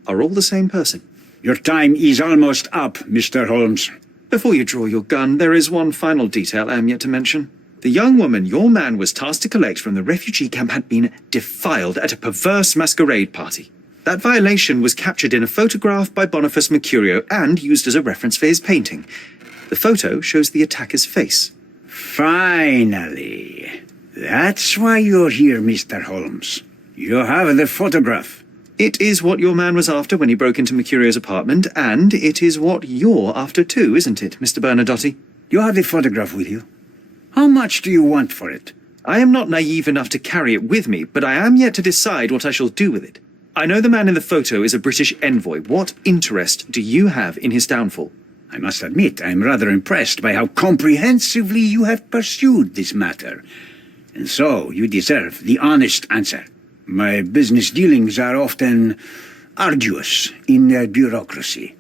are all the same person. Your time is almost up, Mr. Holmes. Before you draw your gun, there is one final detail I am yet to mention. The young woman your man was tasked to collect from the refugee camp had been defiled at a perverse masquerade party. That violation was captured in a photograph by Boniface Mercurio and used as a reference for his painting. The photo shows the attacker's face. Finally. That's why you're here, Mr. Holmes. You have the photograph. It is what your man was after when he broke into Mercurio's apartment, and it is what you're after too, isn't it, Mr. Bernadotte? You have the photograph with you? How much do you want for it? I am not naive enough to carry it with me, but I am yet to decide what I shall do with it. I know the man in the photo is a British envoy. What interest do you have in his downfall? I must admit, I'm rather impressed by how comprehensively you have pursued this matter. And so, you deserve the honest answer. My business dealings are often arduous in their bureaucracy.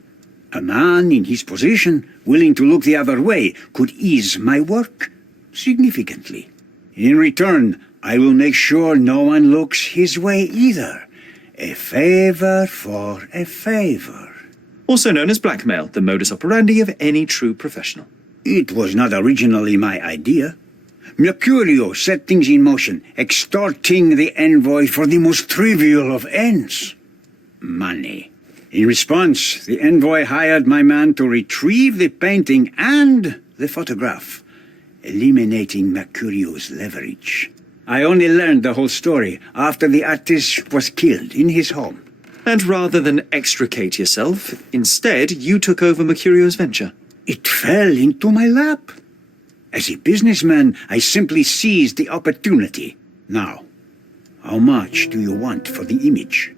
A man in his position, willing to look the other way, could ease my work significantly. In return, I will make sure no one looks his way either. A favor for a favor. Also known as blackmail, the modus operandi of any true professional. It was not originally my idea. Mercurio set things in motion, extorting the envoy for the most trivial of ends. Money. In response, the envoy hired my man to retrieve the painting and the photograph, eliminating Mercurio's leverage. I only learned the whole story after the artist was killed in his home. And rather than extricate yourself, instead you took over Mercurio's venture. It fell into my lap. As a businessman, I simply seized the opportunity. Now, how much do you want for the image?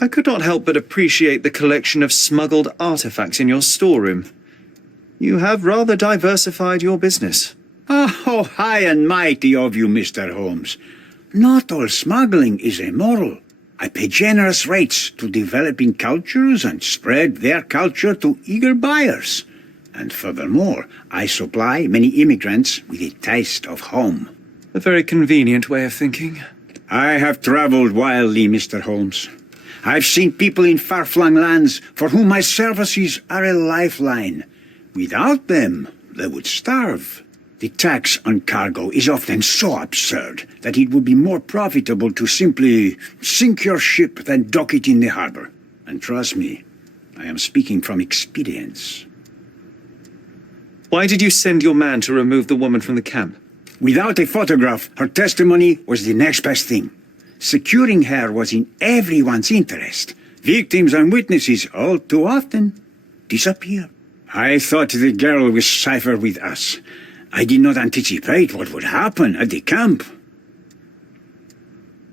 I could not help but appreciate the collection of smuggled artifacts in your storeroom. You have rather diversified your business. Oh, high and mighty of you, Mr. Holmes. Not all smuggling is immoral. I pay generous rates to developing cultures and spread their culture to eager buyers. And furthermore, I supply many immigrants with a taste of home. A very convenient way of thinking. I have traveled wildly, Mr. Holmes. I've seen people in far-flung lands for whom my services are a lifeline. Without them, they would starve. The tax on cargo is often so absurd that it would be more profitable to simply sink your ship than dock it in the harbor. And trust me, I am speaking from experience. Why did you send your man to remove the woman from the camp? Without a photograph, her testimony was the next best thing. Securing her was in everyone's interest. Victims and witnesses all too often disappear. I thought the girl was safer with us. I did not anticipate what would happen at the camp.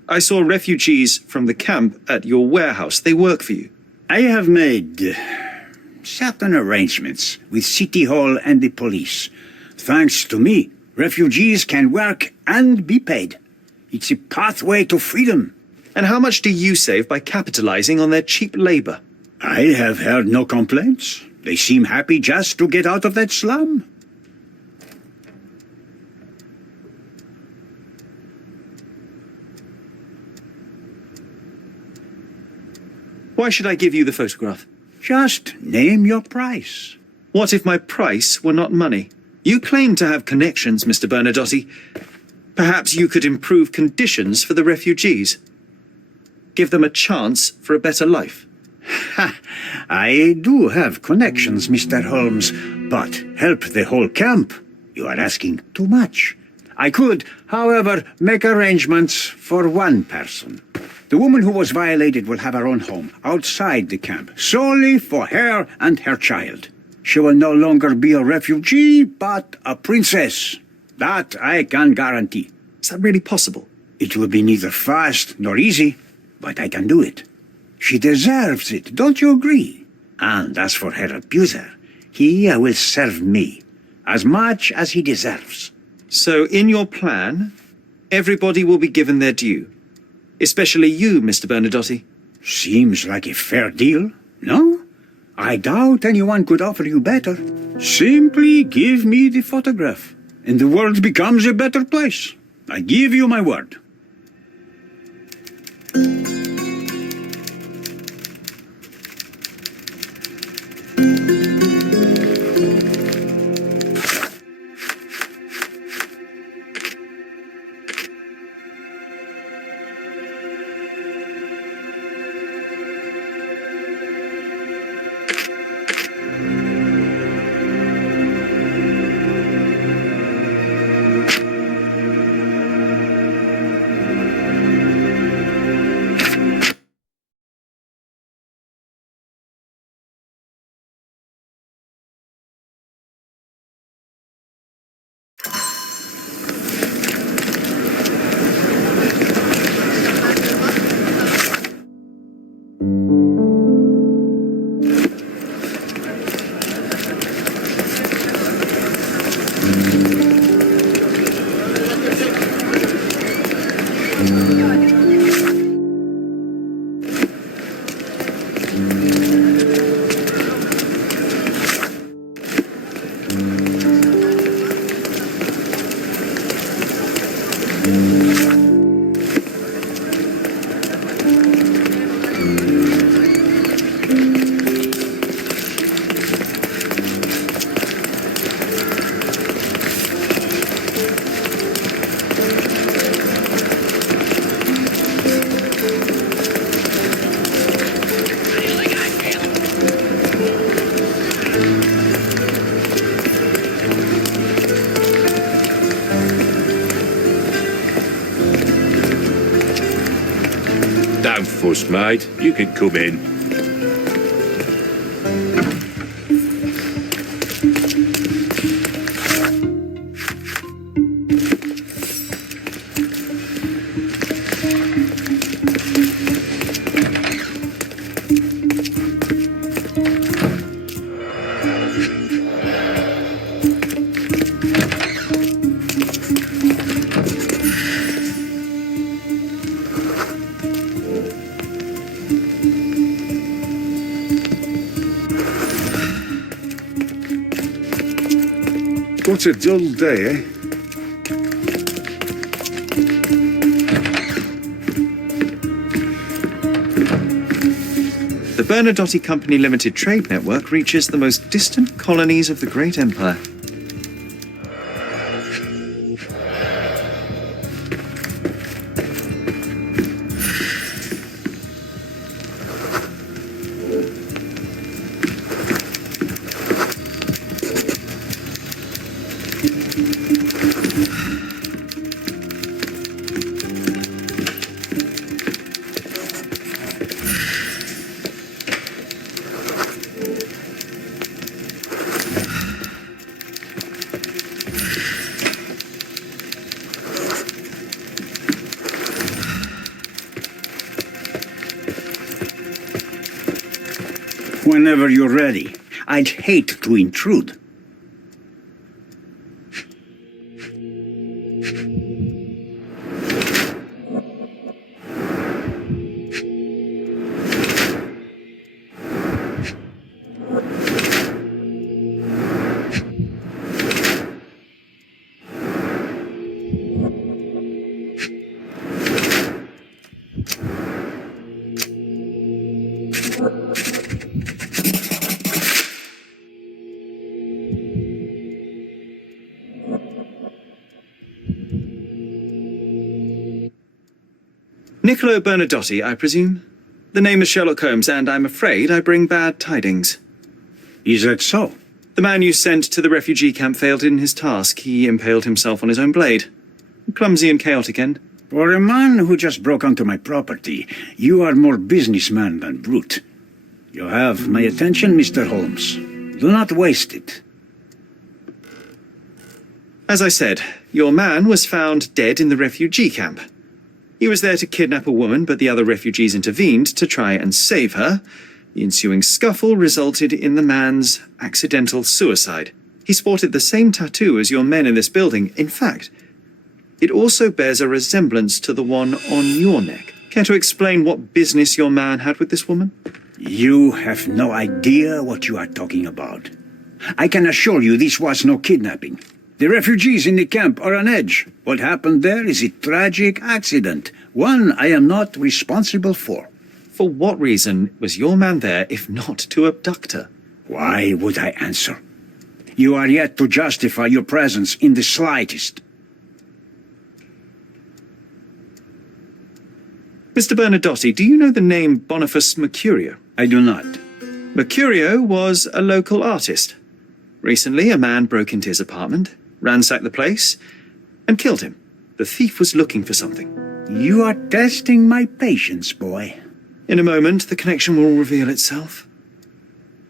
I saw refugees from the camp at your warehouse. They work for you. I have made certain arrangements with City Hall and the police. Thanks to me, refugees can work and be paid. It's a pathway to freedom. And how much do you save by capitalizing on their cheap labor? I have heard no complaints. They seem happy just to get out of that slum. Why should I give you the photograph? Just name your price. What if my price were not money? You claim to have connections, Mr. Bernadotte. Perhaps you could improve conditions for the refugees. Give them a chance for a better life. I do have connections, Mr. Holmes, but help the whole camp? You are asking too much. I could, however, make arrangements for one person. The woman who was violated will have her own home outside the camp, solely for her and her child. She will no longer be a refugee, but a princess. That I can guarantee. Is that really possible? It will be neither fast nor easy, but I can do it. She deserves it, don't you agree? And as for her abuser, he will serve me, as much as he deserves. So in your plan, everybody will be given their due. Especially you, Mr. Bernadotte. Seems like a fair deal, no? I doubt anyone could offer you better. Simply give me the photograph, and the world becomes a better place. I give you my word. Don't fuss, mate. You can come in. What a dull day, eh? The Bernadotte Company Limited trade network reaches the most distant colonies of the Great Empire. Whenever you're ready. I'd hate to intrude. Niccolo Bernadotte, I presume? The name is Sherlock Holmes, and I'm afraid I bring bad tidings. Is that so? The man you sent to the refugee camp failed in his task. He impaled himself on his own blade. Clumsy and chaotic end. For a man who just broke onto my property, you are more businessman than brute. You have my attention, Mr. Holmes. Do not waste it. As I said, your man was found dead in the refugee camp. He was there to kidnap a woman, but the other refugees intervened to try and save her. The ensuing scuffle resulted in the man's accidental suicide. He sported the same tattoo as your men in this building. In fact, it also bears a resemblance to the one on your neck. Care to explain what business your man had with this woman? You have no idea what you are talking about. I can assure you this was no kidnapping. The refugees in the camp are on edge. What happened there is a tragic accident, one I am not responsible for. For what reason was your man there if not to abduct her? Why would I answer? You are yet to justify your presence in the slightest. Mr. Bernadotte, do you know the name Boniface Mercurio? I do not. Mercurio was a local artist. Recently, a man broke into his apartment, ransacked the place, and killed him. The thief was looking for something. You are testing my patience, boy. In a moment, the connection will reveal itself.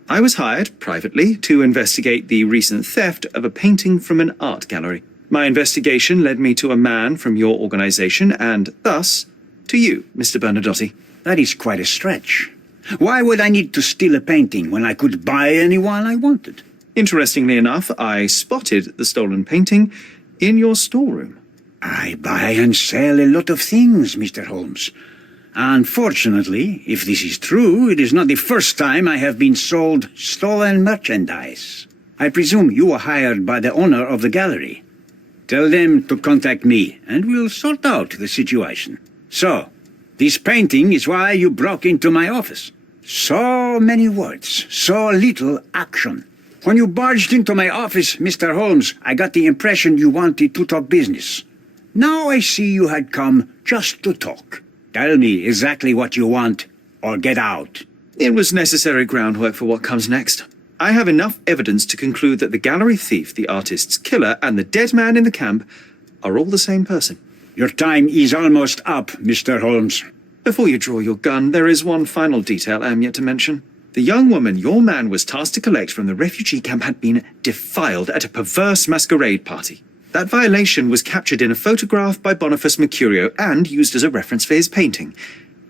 I was hired, privately, to investigate the recent theft of a painting from an art gallery. My investigation led me to a man from your organization, and thus, to you, Mr. Bernadotte. That is quite a stretch. Why would I need to steal a painting when I could buy anyone I wanted? Interestingly enough, I spotted the stolen painting in your storeroom. I buy and sell a lot of things, Mr. Holmes. Unfortunately, if this is true, it is not the first time I have been sold stolen merchandise. I presume you were hired by the owner of the gallery. Tell them to contact me, and we'll sort out the situation. So, this painting is why you broke into my office. So many words, so little action. When you barged into my office, Mr. Holmes, I got the impression you wanted to talk business. Now I see you had come just to talk. Tell me exactly what you want, or get out. It was necessary groundwork for what comes next. I have enough evidence to conclude that the gallery thief, the artist's killer, and the dead man in the camp are all the same person. Your time is almost up, Mr. Holmes. Before you draw your gun, there is one final detail I am yet to mention. The young woman your man was tasked to collect from the refugee camp had been defiled at a perverse masquerade party. That violation was captured in a photograph by Boniface Mercurio and used as a reference for his painting.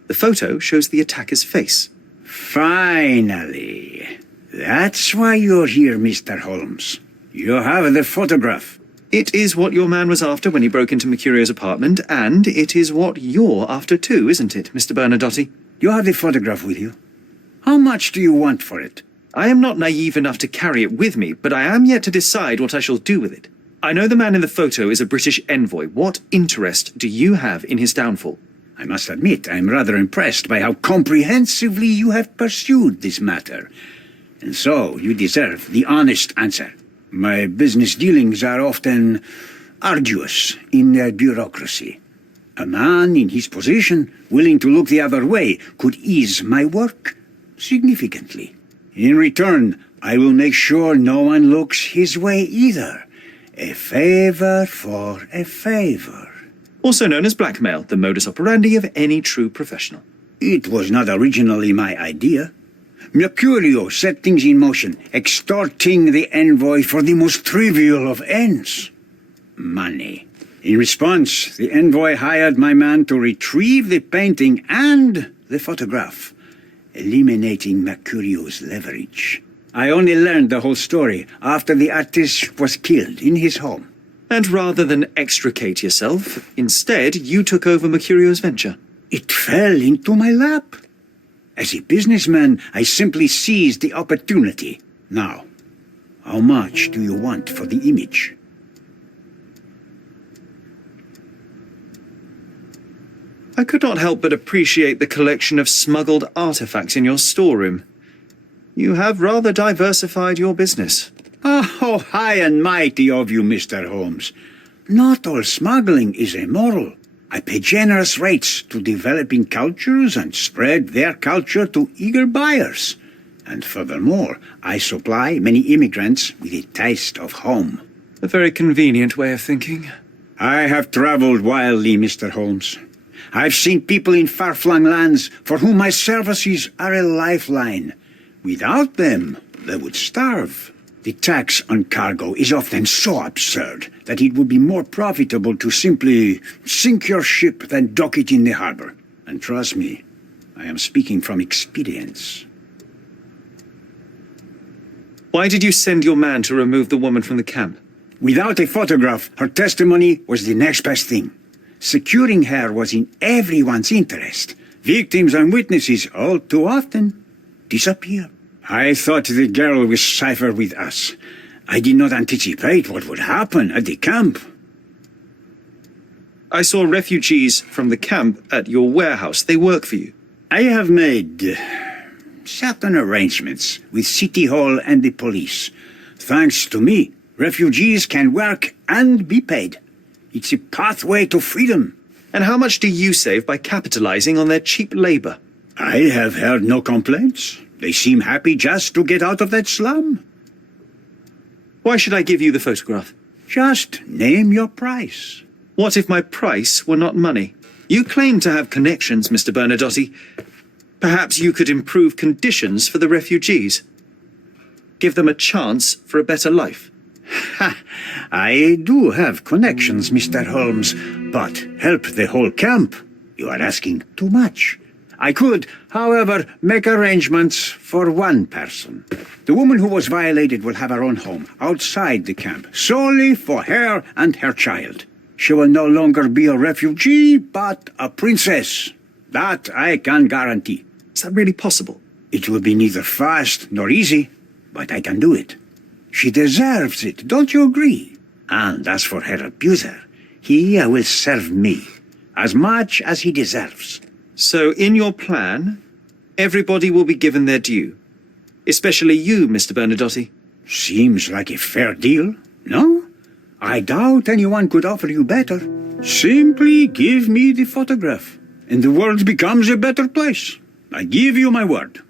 The photo shows the attacker's face. Finally. That's why you're here, Mr. Holmes. You have the photograph. It is what your man was after when he broke into Mercurio's apartment, and it is what you're after too, isn't it, Mr. Bernadotte? You have the photograph with you? How much do you want for it? I am not naive enough to carry it with me, but I am yet to decide what I shall do with it. I know the man in the photo is a British envoy. What interest do you have in his downfall? I must admit, I'm rather impressed by how comprehensively you have pursued this matter. And so, you deserve the honest answer. My business dealings are often arduous in their bureaucracy. A man in his position, willing to look the other way, could ease my work significantly. In return, I will make sure no one looks his way either. A favor for a favor. Also known as blackmail, the modus operandi of any true professional. It was not originally my idea. Mercurio set things in motion, extorting the envoy for the most trivial of ends. Money. In response, the envoy hired my man to retrieve the painting and the photograph, eliminating Mercurio's leverage. I only learned the whole story after the artist was killed in his home. And rather than extricate yourself, instead you took over Mercurio's venture. It fell into my lap. As a businessman, I simply seized the opportunity. Now, how much do you want for the image? I could not help but appreciate the collection of smuggled artifacts in your storeroom. You have rather diversified your business. Oh, high and mighty of you, Mr. Holmes. Not all smuggling is immoral. I pay generous rates to developing cultures and spread their culture to eager buyers. And furthermore, I supply many immigrants with a taste of home. A very convenient way of thinking. I have traveled wildly, Mr. Holmes. I've seen people in far-flung lands for whom my services are a lifeline. Without them, they would starve. The tax on cargo is often so absurd that it would be more profitable to simply sink your ship than dock it in the harbor. And trust me, I am speaking from experience. Why did you send your man to remove the woman from the camp? Without a photograph, her testimony was the next best thing. Securing her was in everyone's interest. Victims and witnesses all too often disappear. I thought the girl was safer with us. I did not anticipate what would happen at the camp. I saw refugees from the camp at your warehouse. They work for you. I have made certain arrangements with City Hall and the police. Thanks to me, refugees can work and be paid. It's a pathway to freedom. And how much do you save by capitalizing on their cheap labor? I have heard no complaints. They seem happy just to get out of that slum. Why should I give you the photograph? Just name your price. What if my price were not money? You claim to have connections, Mr. Bernadotte. Perhaps you could improve conditions for the refugees. Give them a chance for a better life. I do have connections, Mr. Holmes, but help the whole camp? You are asking too much. I could, however, make arrangements for one person. The woman who was violated will have her own home outside the camp, solely for her and her child. She will no longer be a refugee, but a princess. That I can guarantee. Is that really possible? It will be neither fast nor easy, but I can do it. She deserves it, don't you agree? And as for her abuser, he will serve me as much as he deserves. So in your plan, everybody will be given their due. Especially you, Mr. Bernadotte. Seems like a fair deal, no? I doubt anyone could offer you better. Simply give me the photograph, and the world becomes a better place. I give you my word.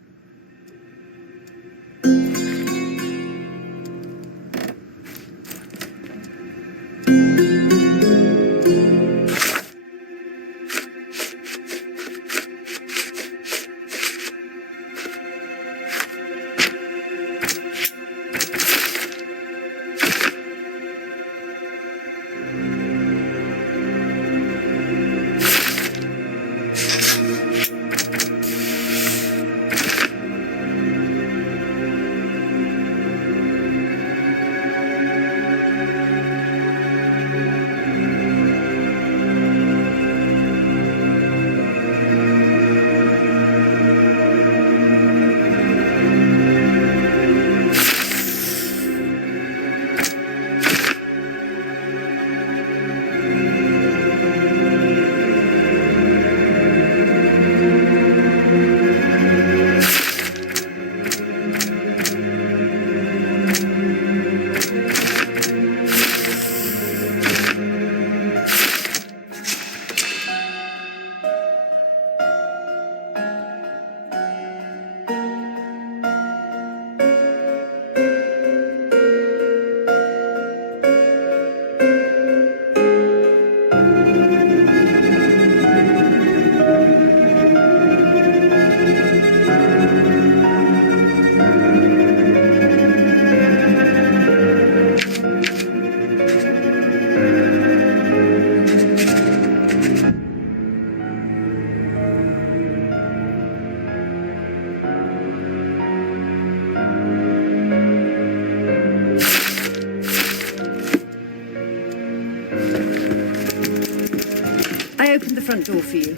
front door for you.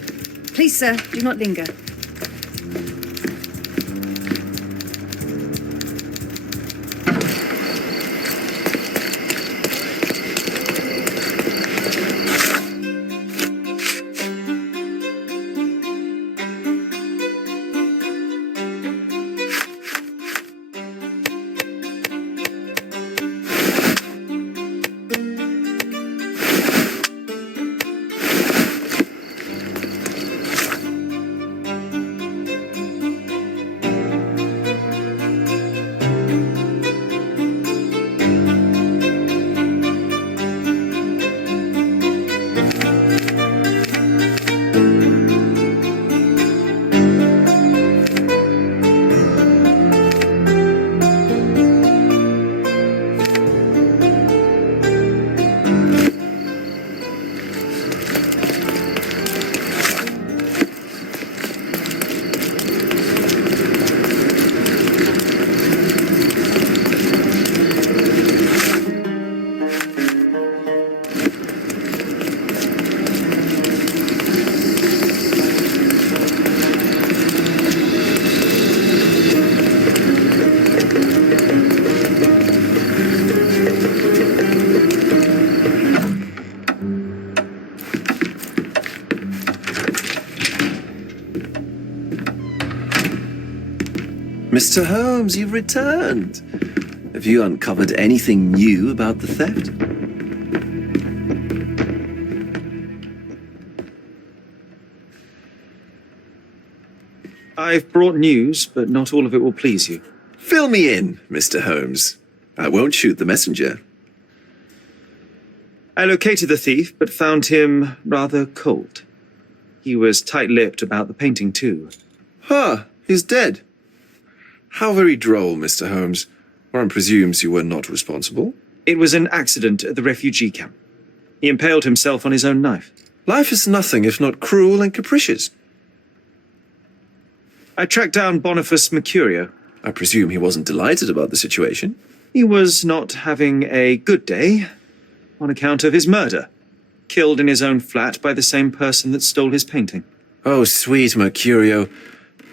Please, sir, do not linger. Mr. Holmes, you've returned. Have you uncovered anything new about the theft? I've brought news, but not all of it will please you. Fill me in, Mr. Holmes. I won't shoot the messenger. I located the thief, but found him rather cold. He was tight-lipped about the painting, too. Huh, he's dead. How very droll, Mr. Holmes. One presumes you were not responsible. It was an accident at the refugee camp. He impaled himself on his own knife. Life is nothing if not cruel and capricious. I tracked down Boniface Mercurio. I presume he wasn't delighted about the situation. He was not having a good day on account of his murder. Killed in his own flat by the same person that stole his painting. Oh, sweet Mercurio.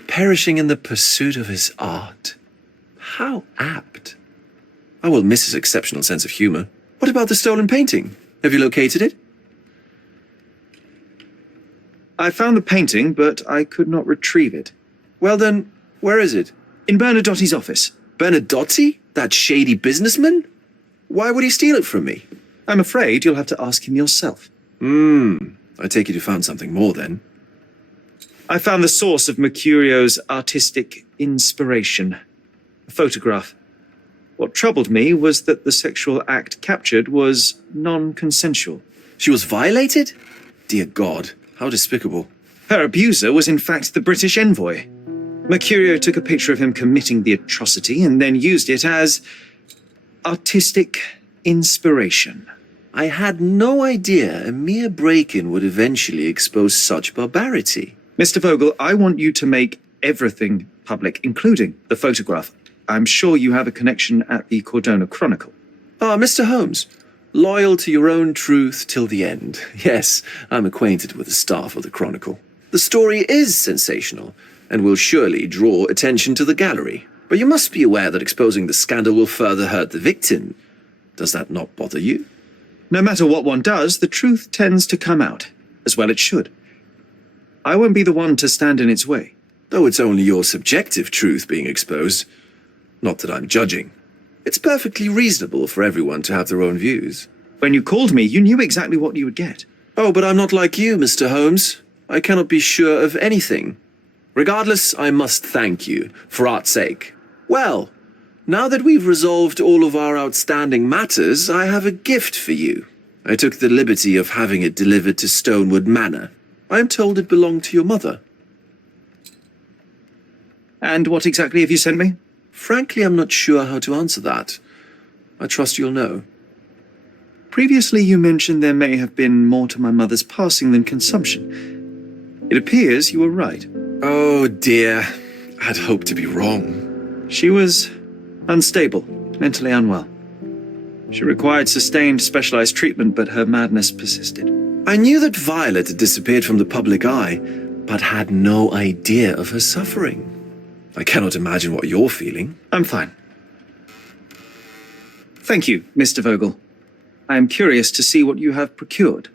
Perishing in the pursuit of his art. How apt. I will miss his exceptional sense of humor. What about the stolen painting? Have you located it? I found the painting, but I could not retrieve it. Well then, where is it? In Bernadotti's office. Bernadotti? That shady businessman? Why would he steal it from me? I'm afraid you'll have to ask him yourself. I take it you found something more then. I found the source of Mercurio's artistic inspiration. A photograph. What troubled me was that the sexual act captured was non-consensual. She was violated? Dear God, how despicable. Her abuser was in fact the British envoy. Mercurio took a picture of him committing the atrocity and then used it as artistic inspiration. I had no idea a mere break-in would eventually expose such barbarity. Mr. Vogel, I want you to make everything public, including the photograph. I'm sure you have a connection at the Cordona Chronicle. Ah, Mr. Holmes. Loyal to your own truth till the end. Yes, I'm acquainted with the staff of the Chronicle. The story is sensational, and will surely draw attention to the gallery. But you must be aware that exposing the scandal will further hurt the victim. Does that not bother you? No matter what one does, the truth tends to come out, as well it should. I won't be the one to stand in its way. Though it's only your subjective truth being exposed. Not that I'm judging. It's perfectly reasonable for everyone to have their own views. When you called me, you knew exactly what you would get. Oh, but I'm not like you, Mr. Holmes. I cannot be sure of anything. Regardless, I must thank you, for art's sake. Well, now that we've resolved all of our outstanding matters, I have a gift for you. I took the liberty of having it delivered to Stonewood Manor. I am told it belonged to your mother. And what exactly have you sent me? Frankly, I'm not sure how to answer that. I trust you'll know. Previously, you mentioned there may have been more to my mother's passing than consumption. It appears you were right. Oh dear, I'd hoped to be wrong. She was unstable, mentally unwell. She required sustained specialized treatment, but her madness persisted. I knew that Violet had disappeared from the public eye, but had no idea of her suffering. I cannot imagine what you're feeling. I'm fine. Thank you, Mr. Vogel. I am curious to see what you have procured.